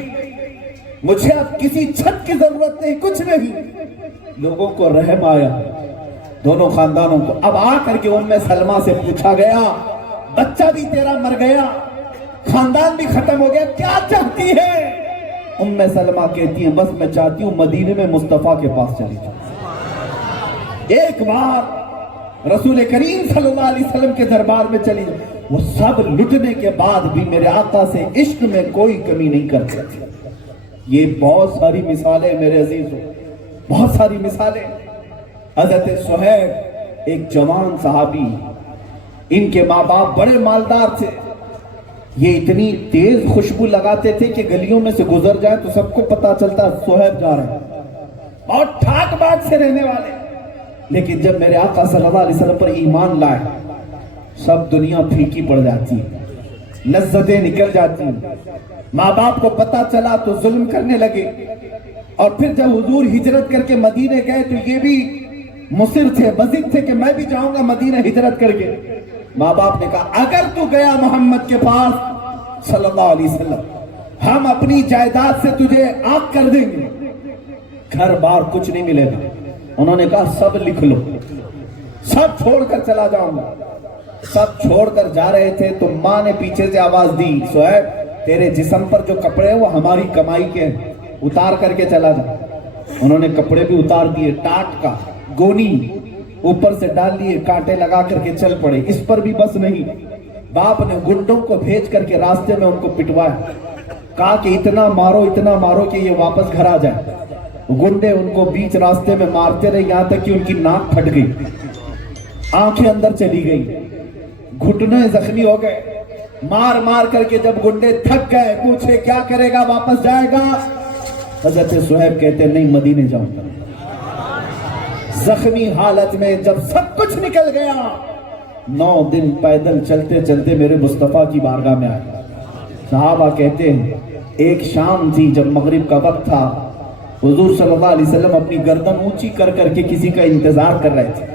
مجھے اب کسی چھت کی ضرورت نہیں، کچھ نہیں. لوگوں کو رحم آیا، دونوں خاندانوں کو. اب آ کر کے ام سلمہ سے پوچھا گیا بچہ بھی تیرا مر گیا، خاندان بھی ختم ہو گیا، کیا چاہتی ہے؟ ام سلمہ کہتی ہیں بس میں چاہتی ہوں مدینے میں مصطفیٰ کے پاس چلی جاؤں. ایک بار رسول کریم صلی اللہ علیہ وسلم کے دربار میں چلی جاؤں. وہ سب لٹنے کے بعد بھی میرے آقا سے عشق میں کوئی کمی نہیں کرتے تھے. یہ بہت ساری مثالیں میرے عزیزوں، بہت ساری مثالیں. حضرت صہیب ایک جوان صحابی، ان کے ماں باپ بڑے مالدار تھے. یہ اتنی تیز خوشبو لگاتے تھے کہ گلیوں میں سے گزر جائیں تو سب کو پتا چلتا صہیب جا رہے ہیں، اور ٹھاٹ باٹ سے رہنے والے. لیکن جب میرے آقا صلی اللہ علیہ وسلم پر ایمان لائے، سب دنیا پھیکی پڑ جاتی، لذتیں نکل جاتی. ماں باپ کو پتا چلا تو ظلم کرنے لگے. اور پھر جب حضور ہجرت کر کے مدینے گئے تو یہ بھی مصر تھے، بضد تھے کہ میں بھی جاؤں گا مدینہ ہجرت کر کے. ماں باپ نے کہا اگر تو گیا محمد کے پاس صلی اللہ علیہ وسلم، ہم اپنی جائیداد سے تجھے آگ کر دیں گے، گھر بار کچھ نہیں ملے گا. انہوں نے کہا سب لکھ لو، سب چھوڑ کر چلا جاؤں گا. سب چھوڑ کر جا رہے تھے تو ماں نے پیچھے سے آواز دی صہیب تیرے جسم پر جو کپڑے ہیں وہ ہماری کمائی کے ہیں، اتار کر کے چلا جا. انہوں نے کپڑے بھی اتار دیے، ٹاٹ کا گونی اوپر سے ڈال لیے، کانٹے لگا کر کے چل پڑے. اس پر بھی بس نہیں، باپ نے گنڈوں کو بھیج کر کے راستے میں ان کو پٹوایا. کہا کہ اتنا مارو کہ یہ واپس گھر آ جائے. گنڈے ان کو بیچ راستے میں مارتے رہے، یہاں تک کہ ان کی ناک پھٹ گئی، آنکھیں اندر چلی گئی، گھٹنے زخمی ہو گئے. مار مار کر کے جب گنڈے تھک گئے، پوچھے کیا کرے گا، واپس جائے گا؟ حضرت صہیب کہتے نہیں مدینے جاؤں گا. زخمی حالت میں جب سب کچھ نکل گیا، 9 دن پیدل چلتے چلتے میرے مصطفیٰ کی بارگاہ میں آئے. صحابہ کہتے ہیں ایک شام تھی، جب مغرب کا وقت تھا، حضور صلی اللہ علیہ وسلم اپنی گردن اونچی کر کر کے کسی کا انتظار کر رہے تھے.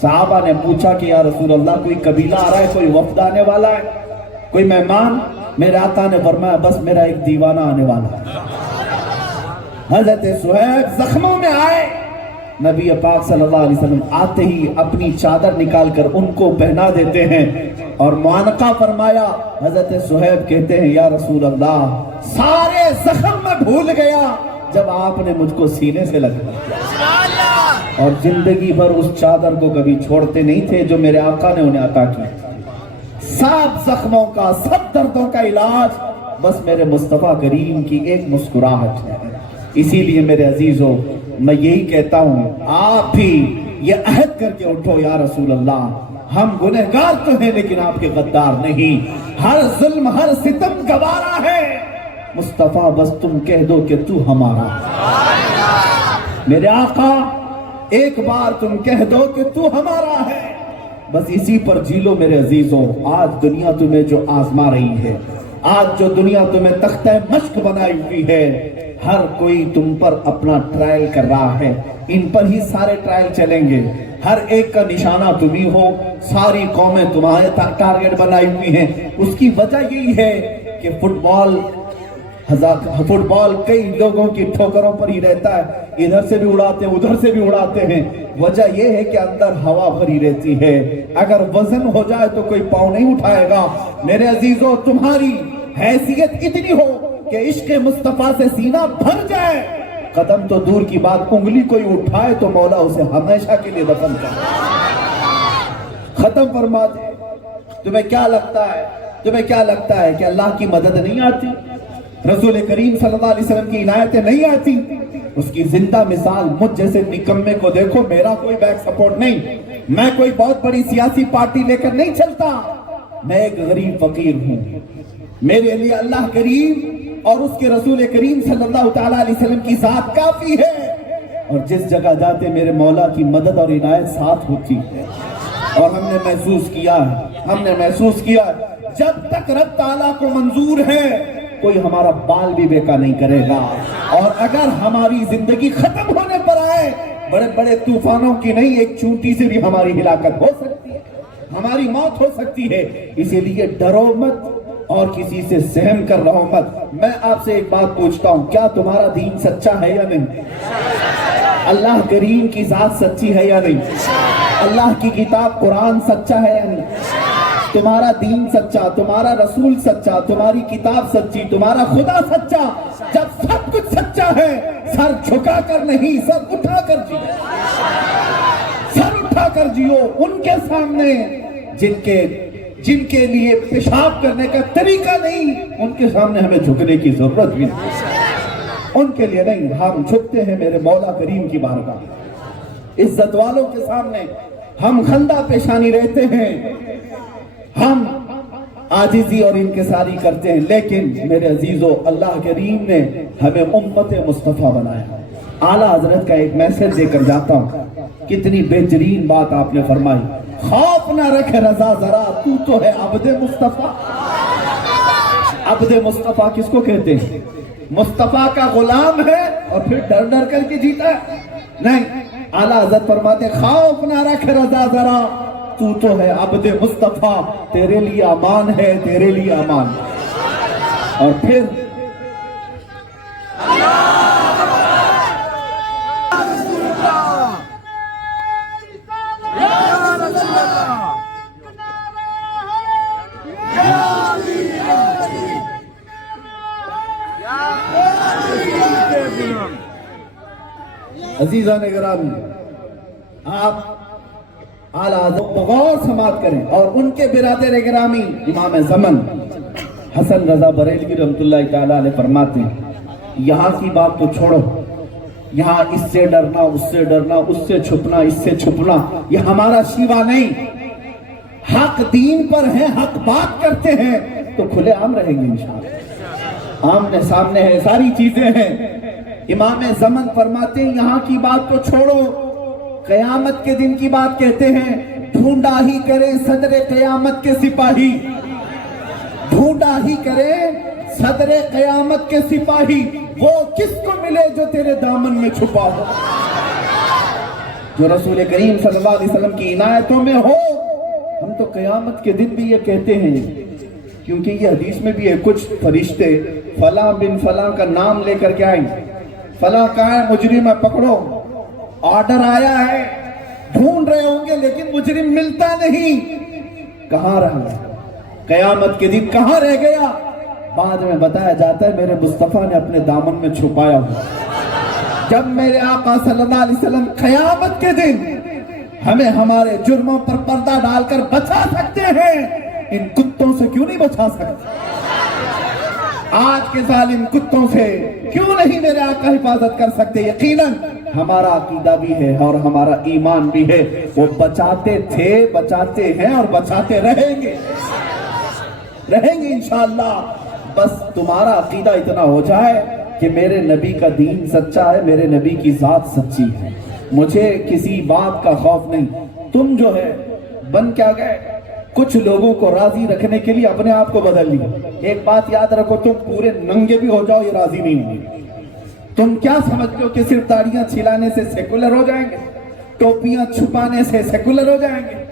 صحابہ نے پوچھا کہ یا رسول اللہ کوئی قبیلہ آ رہا ہے، کوئی وفد آنے والا ہے، کوئی مہمان؟ میرے آقا نے فرمایا بس میرا ایک دیوانہ آنے والا ہے. حضرت صہیب زخموں میں آئے. نبی پاک صلی اللہ علیہ وسلم آتے ہی اپنی چادر نکال کر ان کو پہنا دیتے ہیں اور معانقہ فرمایا. حضرت صہیب کہتے ہیں یا رسول اللہ سارے زخم میں بھول گیا جب آپ نے مجھ کو سینے سے لگا. اور زندگی بھر اس چادر کو کبھی چھوڑتے نہیں تھے جو میرے آقا نے انہیں عطا کی. سب زخموں کا، سب دردوں کا علاج بس میرے مصطفیٰ کریم کی ایک مسکراہٹ ہے. اسی لیے میرے عزیزوں میں یہی کہتا ہوں، آپ بھی یہ عہد کر کے اٹھو، یا رسول اللہ ہم گنہگار تو ہیں لیکن آپ کے غدار نہیں. ہر ظلم ہر ستم گوارا ہے، مصطفیٰ بس تم کہہ دو کہ تو ہمارا. میرے آقا ایک بار تم کہہ دو کہ تو ہمارا ہے، بس اسی پر جی لو میرے عزیزوں. آج دنیا تمہیں جو آزما رہی ہے، آج جو دنیا تمہیں تختہ مشق بنائی ہوئی ہے، ہر کوئی تم پر اپنا ٹرائل کر رہا ہے. ان پر ہی سارے ٹرائل چلیں گے. ہر ایک کا نشانہ تمہیں ہو، ساری قومیں تمہارے ٹارگٹ بنائی ہوئی ہیں. اس کی وجہ یہی ہے کہ فٹ بال کئی لوگوں کی ٹھوکروں پر ہی رہتا ہے. ادھر سے بھی اڑاتے ہیں، ادھر سے بھی اڑاتے ہیں. وجہ یہ ہے کہ اندر ہوا بھری رہتی ہے. اگر وزن ہو جائے تو کوئی پاؤں نہیں اٹھائے گا. میرے عزیزوں تمہاری حیثیت اتنی ہو کہ عشق مصطفیٰ سے سینہ بھر جائے، قدم تو دور کی بات انگلی کوئی اٹھائے تو مولا اسے ہمیشہ کے لیے دفن کر ختم فرما دے. تمہیں کیا لگتا ہے کہ اللہ کی مدد نہیں آتی؟ رسول کریم صلی اللہ علیہ وسلم کی عنایتیں نہیں آتی؟ اس کی زندہ مثال مجھ جیسے نکمے کو دیکھو. میرا کوئی بیک سپورٹ نہیں، میں کوئی بہت بڑی سیاسی پارٹی لے کر نہیں چلتا. میں ایک غریب فقیر ہوں. میرے لیے اللہ کریم اور اس کے رسول کریم صلی اللہ تعالیٰ علیہ وسلم کی ذات کافی ہے. اور جس جگہ جاتے میرے مولا کی مدد اور عنایت ساتھ ہوتی ہے. اور ہم نے محسوس کیا جب تک رب تعالیٰ کو منظور ہے کوئی ہمارا بال بھی بیکا نہیں کرے گا. اور اگر ہماری زندگی ختم ہونے پر آئے، بڑے بڑے طوفانوں کی نہیں، ایک چونٹی سے بھی ہماری ہلاکت ہو سکتی ہے، ہماری موت ہو سکتی ہے. اسی لیے ڈرو مت اور کسی سے سہم کر رہو مت. میں آپ سے ایک بات پوچھتا ہوں، کیا تمہارا دین سچا ہے یا نہیں؟ اللہ کریم کی ذات سچی ہے یا نہیں؟ اللہ کی کتاب قرآن سچا ہے یا نہیں؟ تمہارا دین سچا، تمہارا رسول سچا، تمہاری کتاب سچی، تمہارا خدا سچا. جب سب کچھ سچا ہے، سر جھکا کر نہیں، سر اٹھا کر جیو. سر اٹھا کر جیو ان کے سامنے جن کے لیے پیشاب کرنے کا طریقہ نہیں. ان کے سامنے ہمیں جھکنے کی ضرورت بھی نہیں. ان کے لیے نہیں، ہم جھکتے ہیں میرے مولا کریم کی بارگاہ. عزت والوں کے سامنے ہم خندہ پیشانی رہتے ہیں، ہم عاجزی اور انکساری کرتے ہیں. لیکن میرے عزیزو اللہ کریم نے ہمیں امت مصطفیٰ بنایا. اعلیٰ حضرت کا ایک میسج دے کر جاتا ہوں. کتنی بہترین بات آپ نے فرمائی. خوف نہ رکھ رضا ذرا، تو ہے عبد مصطفیٰ. عبد مصطفیٰ کس کو کہتے ہیں؟ مصطفیٰ کا غلام ہے اور پھر ڈر ڈر کر کے جیتا ہے؟ نہیں. اعلیٰ حضرت فرماتے خوف نہ رکھ رضا ذرا، تو ہے عبد مصطفیٰ. تیرے لیے امان ہے، تیرے لیے امان. اور پھر عزیزان گرامی، آپ اعلیٰ حضرت بغور سماعت کریں. اور ان کے برادر گرامی امام زمن حسن رضا بریلوی رحمۃ اللہ تعالیٰ علیہ فرماتے ہیں یہاں کی بات تو چھوڑو، یہاں اس سے ڈرنا، اس سے ڈرنا، اس سے چھپنا، اس سے چھپنا، یہ ہمارا شیوا نہیں. حق دین پر ہے، حق بات کرتے ہیں تو کھلے عام رہیں گے انشاءاللہ. آمنے سامنے ہے، ساری چیزیں ہیں. امام زمن فرماتے ہیں یہاں کی بات تو چھوڑو، قیامت کے دن کی بات کہتے ہیں. ڈھونڈا ہی کریں صدر قیامت کے سپاہی، ڈھونڈا ہی کریں صدر قیامت کے سپاہی. وہ کس کو ملے جو تیرے دامن میں چھپا ہو، جو رسول کریم صلی اللہ علیہ وسلم کی عنایتوں میں ہو. ہم تو قیامت کے دن بھی یہ کہتے ہیں، کیونکہ یہ حدیث میں بھی ہے کچھ فرشتے فلاں بن فلاں کا نام لے کر کے آئیں. فلاں کہاں ہے مجرم ہے، پکڑو. آرڈر آیا ہے، ڈھونڈ رہے ہوں گے لیکن مجرم ملتا نہیں. کہاں رہا؟ قیامت کے دن کہاں رہ گیا؟ بعد میں بتایا جاتا ہے میرے مصطفیٰ نے اپنے دامن میں چھپایا ہوا. جب میرے آقا صلی اللہ علیہ وسلم قیامت کے دن ہمیں ہمارے جرموں پر پردہ ڈال کر بچا سکتے ہیں، ان کتوں سے کیوں نہیں بچا سکتے؟ آج کے ظالم کتوں سے کیوں نہیں میرے آقا حفاظت کر سکتے؟ یقیناً ہمارا عقیدہ بھی ہے اور ہمارا ایمان بھی ہے، وہ بچاتے تھے، بچاتے ہیں اور بچاتے رہیں گے انشاءاللہ۔ بس تمہارا عقیدہ اتنا ہو جائے کہ میرے نبی کا دین سچا ہے، میرے نبی کی ذات سچی ہے، مجھے کسی بات کا خوف نہیں۔ تم جو ہے بن کیا گئے؟ کچھ لوگوں کو راضی رکھنے کے لیے اپنے آپ کو بدل لیا۔ ایک بات یاد رکھو، تم پورے ننگے بھی ہو جاؤ یہ راضی نہیں ہوں گے۔ تم کیا سمجھتے ہو کہ صرف داڑیاں چھلانے سے سیکولر ہو جائیں گے؟ ٹوپیاں چھپانے سے سیکولر ہو جائیں گے؟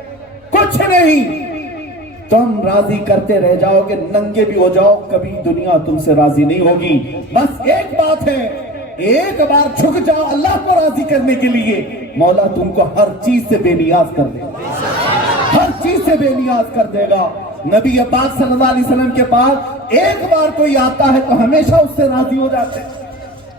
کچھ نہیں، تم راضی کرتے رہ جاؤ گے، ننگے بھی ہو جاؤ، کبھی دنیا تم سے راضی نہیں ہوگی۔ بس ایک بات ہے، ایک بار جھک جاؤ اللہ کو راضی کرنے کے لیے، مولا تم کو ہر چیز سے بے نیاز کر دے گا، ہر چیز سے بے نیاز کر دے گا۔ نبی پاک صلی اللہ علیہ وسلم کے پاس ایک بار کوئی آتا ہے تو ہمیشہ اس سے راضی ہو جاتے ہیں۔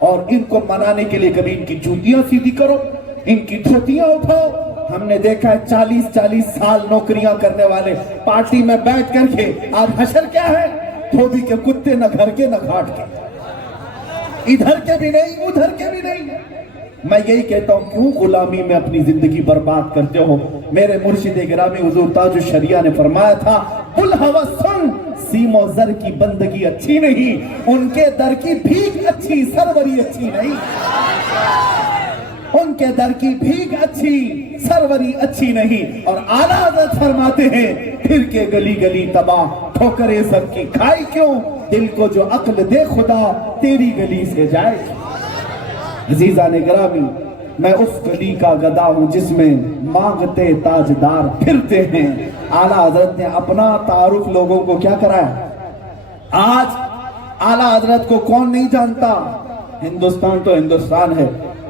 اور ان کو منانے کے لیے کبھی ان کی جوتیاں سیدھی کرو، ان کی دھوتیاں اٹھاؤ۔ ہم نے دیکھا ہے 40 سال نوکریاں کرنے والے پارٹی میں بیٹھ کر کے آج حشر کیا ہے؟ دھوبی کے کتے، نہ گھر کے نہ گھاٹ کے، ادھر کے بھی نہیں ادھر کے بھی نہیں۔ میں یہی کہتا ہوں، کیوں غلامی میں اپنی زندگی برباد کرتے ہو؟ میرے مرشد گرامی حضور تاج الشریعہ نے فرمایا تھا، بلہوہ سن، سیم و زر کی بندگی اچھی نہیں، ان کے در کی بھیک اچھی، سروری اچھی نہیں۔ ان کے در کی بھیک اچھی، سروری اچھی نہیں۔ اور اعلیٰ حضرت فرماتے ہیں، پھر کے گلی گلی تباہ، ٹھوکریں سب کی کھائی کیوں؟ دل کو جو عقل دے خدا، تیری گلی سے جائے۔ عزیزان گرامی، میں اس گلی کا گدا ہوں جس میں مانگتے تاجدار پھرتے ہیں۔ اعلیٰ حضرت نے اپنا تعارف لوگوں کو کیا کرایا؟ آج اعلیٰ حضرت کو کون نہیں جانتا؟ ہندوستان تو ہندوستان ہے،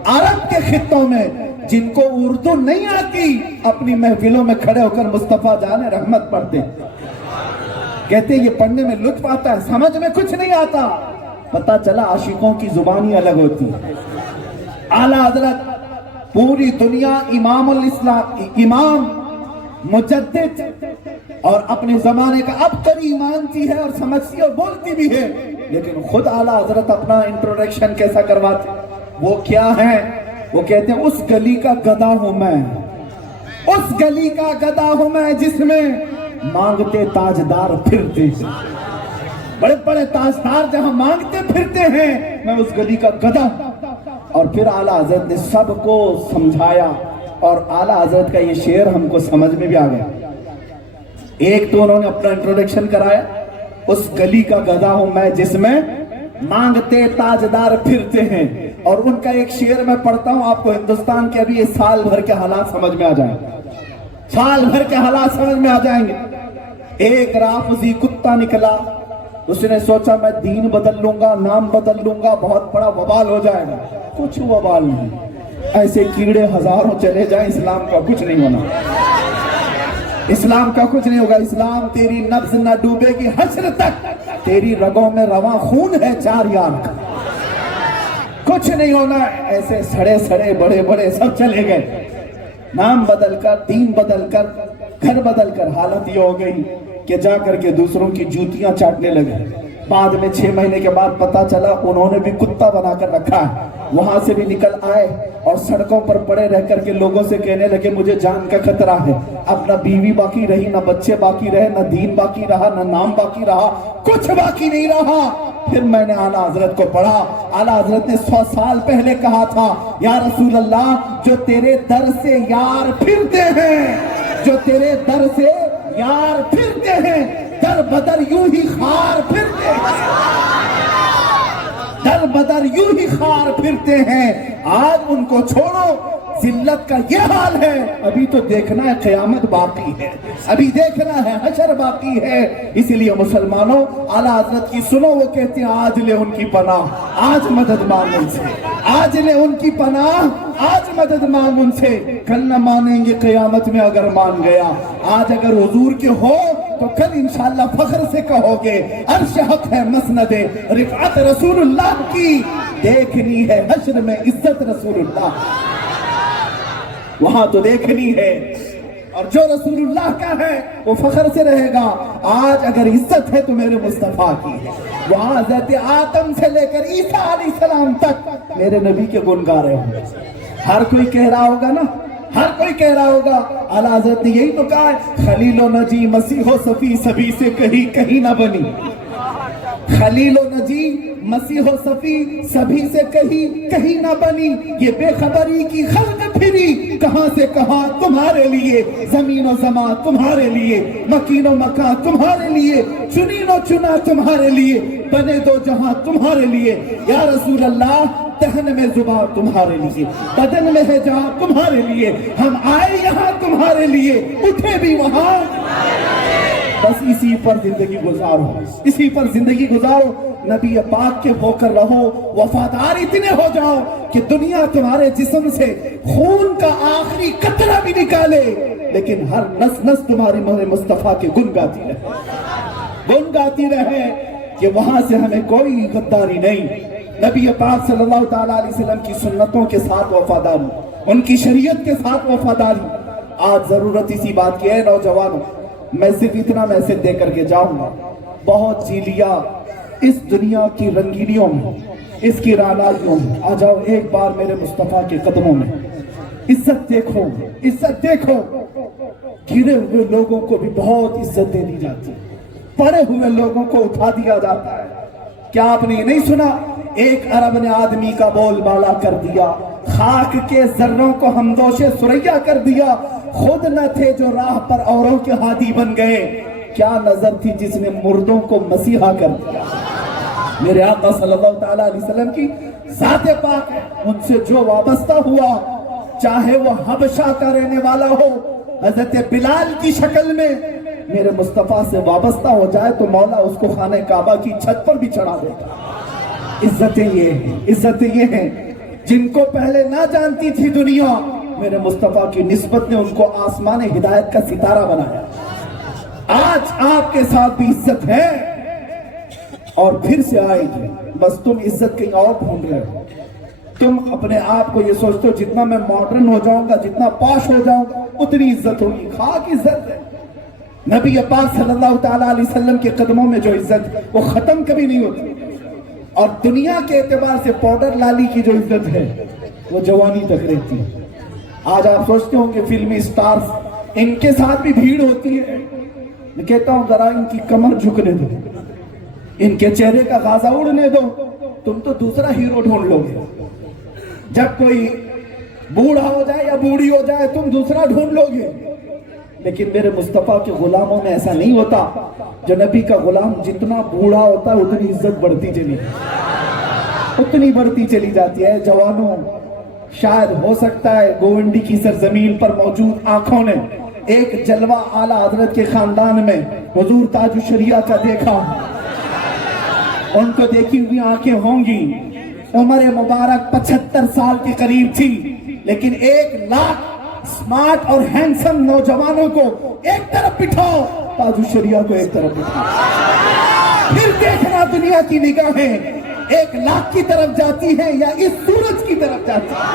عرب کے خطوں میں جن کو اردو نہیں آتی اپنی محفلوں میں کھڑے ہو کر مصطفیٰ جان رحمت پڑھتے ہیں، کہتے ہیں یہ پڑھنے میں لطف آتا ہے، سمجھ میں کچھ نہیں آتا۔ پتہ چلا عاشقوں کی زبانی الگ ہوتی ہے۔ اعلیٰ حضرت پوری دنیا امام الاسلام، امام مجدد اور اپنے زمانے کا ابتری مانتی ہے اور سمجھتی اور بولتی بھی ہے، لیکن خود اعلیٰ حضرت اپنا انٹروڈکشن کیسا کرواتے؟ وہ کیا ہیں؟ وہ کہتے ہیں، اس گلی کا گدا ہوں میں، اس گلی کا گدا ہوں میں جس میں مانگتے تاجدار پھرتے ہیں۔ بڑے بڑے تاجدار جہاں مانگتے پھرتے ہیں، میں اس گلی کا گدا ہوں۔ اور پھر اعلیٰ حضرت نے سب کو سمجھایا، اور اعلیٰ حضرت کا یہ شعر ہم کو سمجھ میں بھی آ گیا۔ ایک تو انہوں نے اپنا انٹروڈکشن کرایا، اس گلی کا گدا ہوں میں جس میں مانگتے تاجدار پھرتے ہیں، اور ان کا ایک شعر میں پڑھتا ہوں آپ کو، ہندوستان کے ابھی سال بھر کے حالات سمجھ میں آ جائیں گے، سال بھر کے حالات سمجھ میں آ جائیں گے۔ ایک رافضی کتا نکلا، اس نے سوچا میں دین بدل لوں گا، نام بدل لوں گا، بہت بڑا وبال ہو جائے گا۔ کچھ وبال نہیں، ایسے کیڑے ہزاروں چلے جائیں، اسلام کا کچھ نہیں ہونا، اسلام کا کچھ نہیں ہوگا۔ اسلام تیری نبض نہ ڈوبے گی حشر تک، تیری رگوں میں رواں خون ہے 4 یار کا، کچھ نہیں ہونا۔ ایسے سڑے سڑے بڑے بڑے سب چلے گئے، نام بدل کر، دین بدل کر، گھر بدل کر۔ حالت یہ ہو گئی کہ جا کر کے دوسروں کی جوتیاں چاٹنے لگے۔ بعد میں 6 مہینے کے بعد پتا چلا انہوں نے بھی کتا بنا کر رکھا ہے۔ وہاں سے بھی نکل آئے اور سڑکوں پر پڑے رہ کر کے لوگوں سے کہنے لگے مجھے جان کا خطرہ ہے۔ اب نہ بیوی باقی رہی، نہ بچے باقی رہے، نہ دین باقی رہا، نہ نام باقی رہا، کچھ باقی نہیں رہا۔ پھر میں نے اعلیٰ حضرت کو پڑھا، اعلیٰ حضرت نے 100 سال پہلے کہا تھا، یا رسول اللہ جو تیرے در سے یار پھرتے ہیں، جو تیرے در سے یار پھرتے ہیں، در بدر یوں ہی خار پھرتے ہیں، در بدر یوں ہی خار پھرتے ہیں۔ آج ان کو چھوڑو، ذلت کا یہ حال ہے، ابھی تو دیکھنا ہے قیامت باقی ہے، ابھی دیکھنا ہے حشر باقی ہے۔ اس لیے مسلمانوں اعلیٰ حضرت کی سنو، وہ کہتے ہیں آج لے ان کی پناہ، آج مدد مانگ ان سے، آج لے ان کی پناہ، آج مدد مانگ ان سے۔ کل نہ مانیں گے قیامت میں اگر مان گیا، آج اگر حضور کے ہو تو کل انشاءاللہ فخر سے کہو گے عرش حق ہے مسند رفعت رسول اللہ کی، دیکھنی ہے حشر میں عزت رسول اللہ، وہاں تو دیکھنی ہے، اور جو رسول اللہ کا ہے وہ فخر سے رہے گا۔ آج اگر عزت ہے تو میرے مصطفیٰ کی ہے، وہاں حضرت آدم سے لے کر عیسیٰ علیہ السلام تک میرے نبی کے گن گا رہے ہوں گے۔ ہر کوئی کہہ رہا ہوگا نا، ہر کوئی کہہ رہا ہوگا، اعلیٰ حضرت نے یہی تو کہا ہے، خلیل و نجی مسیح و صفی سبھی سے کہیں نہ بنی، خلیل و نجی مسیح و صفی سبھی سے کہیں نہ بنی، یہ بے خبری کی خلق پھری کہاں سے کہاں تمہارے لیے، زمین و زمان تمہارے لیے، مکین و مکان تمہارے لیے، چنین و چنا تمہارے لیے، بنے دو جہاں تمہارے لیے، یا رسول اللہ دہن میں زبان تمہارے لیے، بدن میں ہے جہاں تمہارے لیے، ہم آئے یہاں تمہارے لیے، اٹھے بھی وہاں، بس اسی پر زندگی گزارو، اسی پر زندگی گزارو، نبی پاک کے ہو کر رہو، وفادار اتنے ہو جاؤ کہ دنیا تمہارے جسم سے خون کا آخری قطرہ بھی نکالے لیکن ہر نس نس تمہاری مصطفیٰ کے گن گاتی رہے کہ وہاں سے ہمیں کوئی غداری نہیں۔ نبی پاک صلی اللہ تعالیٰ علیہ وسلم کی سنتوں کے ساتھ وفاداری، ان کی شریعت کے ساتھ وفاداری۔ آج ضرورت اسی بات کی ہے نوجوانوں، میں صرف اتنا میسج دے کر کے جاؤں گا، بہت جی لیا اس دنیا کی رنگینیوں میں، اس کی رعنائیوں میں، آ جاؤ ایک بار میرے مصطفیٰ کے قدموں میں، عزت دیکھو، عزت دیکھو۔ گرے ہوئے لوگوں کو بھی بہت عزت دے دی جاتی ہے، پڑے ہوئے لوگوں کو اٹھا دیا جاتا ہے۔ کیا آپ نے یہ نہیں سنا، ایک عرب نے آدمی کا بول بالا کر دیا، خاک کے ذروں کو ہمدوش سریا کر دیا، خود نہ تھے جو راہ پر اوروں کے ہادی بن گئے، کیا نظر تھی جس نے مردوں کو مسیحا کر دیا۔ میرے آقا صلی اللہ تعالیٰ علیہ وسلم کی ذات پاک ہے، ان سے جو وابستہ ہوا، چاہے وہ حبشہ کا رہنے والا ہو، حضرت بلال کی شکل میں میرے مصطفیٰ سے وابستہ ہو جائے تو مولا اس کو خانہ کعبہ کی چھت پر بھی چڑھا دیتا۔ عزتیں یہ ہیں، عزتیں یہ ہیں جن کو پہلے نہ جانتی تھی دنیا، میرے مصطفیٰ کی نسبت نے ان کو آسمان ہدایت کا ستارہ بنایا۔ آج آپ کے ساتھ بھی عزت ہے اور پھر سے آئے گی، بس تم عزت کہیں اور ڈھونڈ رہے ہو۔ تم اپنے آپ کو یہ سوچتے ہو جتنا میں ماڈرن ہو جاؤں گا، جتنا پاش ہو جاؤں گا اتنی عزت ہوگی، خاک عزت ہے۔ نبی پاک صلی اللہ تعالیٰ علیہ وسلم کے قدموں میں جو عزت ہے وہ ختم کبھی نہیں ہوتی، اور دنیا کے اعتبار سے پاؤڈر لالی کی جو عزت ہے وہ جوانی تک رہتی ہے۔ آج آپ سوچتے ہوں کہ فلمی سٹارز ان کے ساتھ بھی بھیڑ ہوتی ہے، میں کہتا ہوں ذرا ان کی کمر جھکنے دو، ان کے چہرے کا غازہ اڑنے دو، تم تو دوسرا ہیرو ڈھونڈ لو گے۔ جب کوئی بوڑھا ہو جائے یا بوڑھی ہو جائے تم دوسرا ڈھونڈ لو گے، لیکن میرے مصطفیٰ کے غلاموں میں ایسا نہیں ہوتا۔ جو نبی کا غلام جتنا بوڑھا ہوتا ہے اتنی عزت بڑھتی چلی جاتی ہے۔ جوانوں، شاید ہو سکتا ہے گوونڈی کی سرزمین پر موجود آنکھوں نے ایک جلوہ اعلیٰ حضرت کے خاندان میں حضور تاج الشریعہ کا دیکھا، ان کو دیکھی ہوئی آنکھیں ہوں گی۔ عمر مبارک 75 سال کے قریب تھی، لیکن 1 لاکھ سمارٹ اور ہینڈسم نوجوانوں کو ایک طرف بٹھاؤ، تاج الشریعہ کو ایک طرف بٹھاؤ، پھر دیکھنا دنیا کی نگاہیں 1 لاکھ کی طرف جاتی ہیں یا اس سورج کی طرف جاتی ہیں۔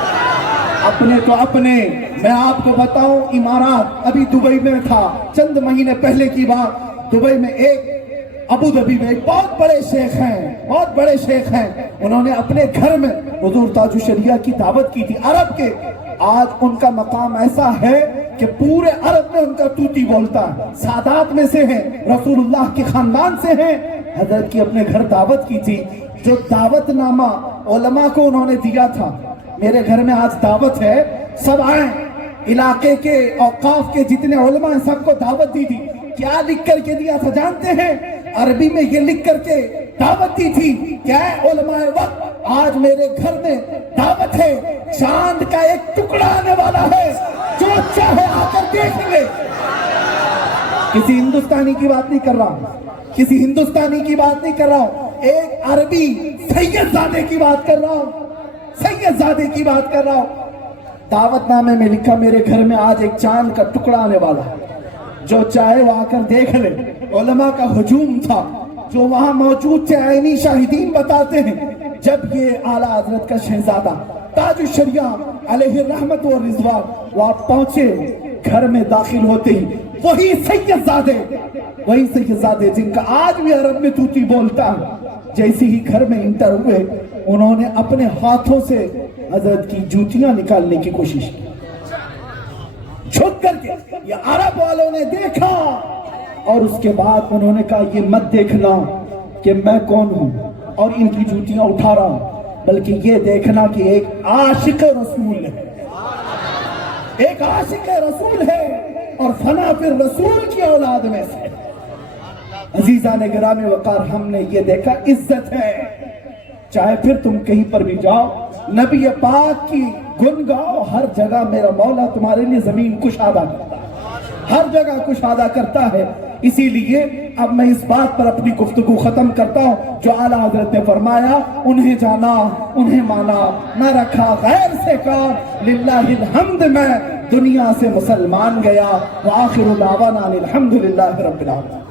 اپنے تو اپنے، میں آپ کو بتاؤں، امارات، ابھی دبئی میں تھا چند مہینے پہلے کی بات، دبئی میں ابو ظبی میں ایک بہت بڑے شیخ ہیں، انہوں نے اپنے گھر میں حضور تاج الشریعہ کی دعوت کی تھی، عرب کے۔ آج ان کا مقام ایسا ہے کہ پورے عرب میں ان کا توتی بولتا ہے، سادات میں سے ہیں، رسول اللہ کے خاندان سے ہیں۔ حضرت کی اپنے گھر دعوت کی تھی، جو دعوت نامہ علماء کو انہوں نے دیا تھا، میرے گھر میں آج دعوت ہے، سب آئیں، علاقے کے اوقاف کے جتنے علماء ہیں سب کو دعوت دی تھی۔ کیا لکھ کر کے دیا تھا جانتے ہیں؟ عربی میں یہ لکھ کر کے دعوت دی تھی، کیا ہے علماء وقت، آج میرے گھر میں دعوت ہے، چاند کا ایک ٹکڑا آنے والا ہے، جو چاہے آ کر دیکھ لے۔ کسی ہندوستانی کی بات نہیں کر رہا ہوں، کسی ہندوستانی کی بات نہیں کر رہا ہوں، ایک عربی سید زادے کی بات کر رہا ہوں، سید زادے کی بات کر رہا ہوں۔ دعوت نامے میں لکھا میرے گھر میں آج ایک چاند کا ٹکڑا آنے والا ہے، جو چاہے وہ آ کر دیکھ لے۔ علماء کا ہجوم تھا، جو وہاں موجود تھے، عینی شاہدین بتاتے ہیں، جب یہ اعلیٰ حضرت کا شہزادہ تاج الشریعہ علیہ الرحمت و رضوان وہاں پہنچے، گھر میں داخل ہوتے ہی وہی سید زادے جن کا آج بھی عرب میں توتی بولتا ہے، جیسے ہی گھر میں انٹر ہوئے انہوں نے اپنے ہاتھوں سے حضرت کی جوتیاں نکالنے کی کوشش کی، جھک کر کے یہ عرب والوں نے دیکھا اور اس کے بعد انہوں نے کہا یہ مت دیکھنا کہ میں کون ہوں اور ان کی جوتیاں اٹھا رہا ہوں، بلکہ یہ دیکھنا کہ ایک عاشق رسول ہے، ایک عاشق رسول ہے اور فنا پھر رسول کی اولاد میں سے۔ عزیزان گرامی وقار، ہم نے یہ دیکھا عزت ہے، چاہے پھر تم کہیں پر بھی جاؤ نبی پاک کی گن گاؤ، ہر جگہ میرا مولا تمہارے لیے زمین کشادہ کرتا ہے، ہر جگہ کشادہ کرتا ہے۔ اسی لیے اب میں اس بات پر اپنی گفتگو ختم کرتا ہوں جو اعلیٰ حضرت نے فرمایا، انہیں جانا انہیں مانا نہ رکھا غیر سے کار، للہ الحمد میں دنیا سے مسلمان گیا، وآخر دعوانا الحمدللہ رب العالمین۔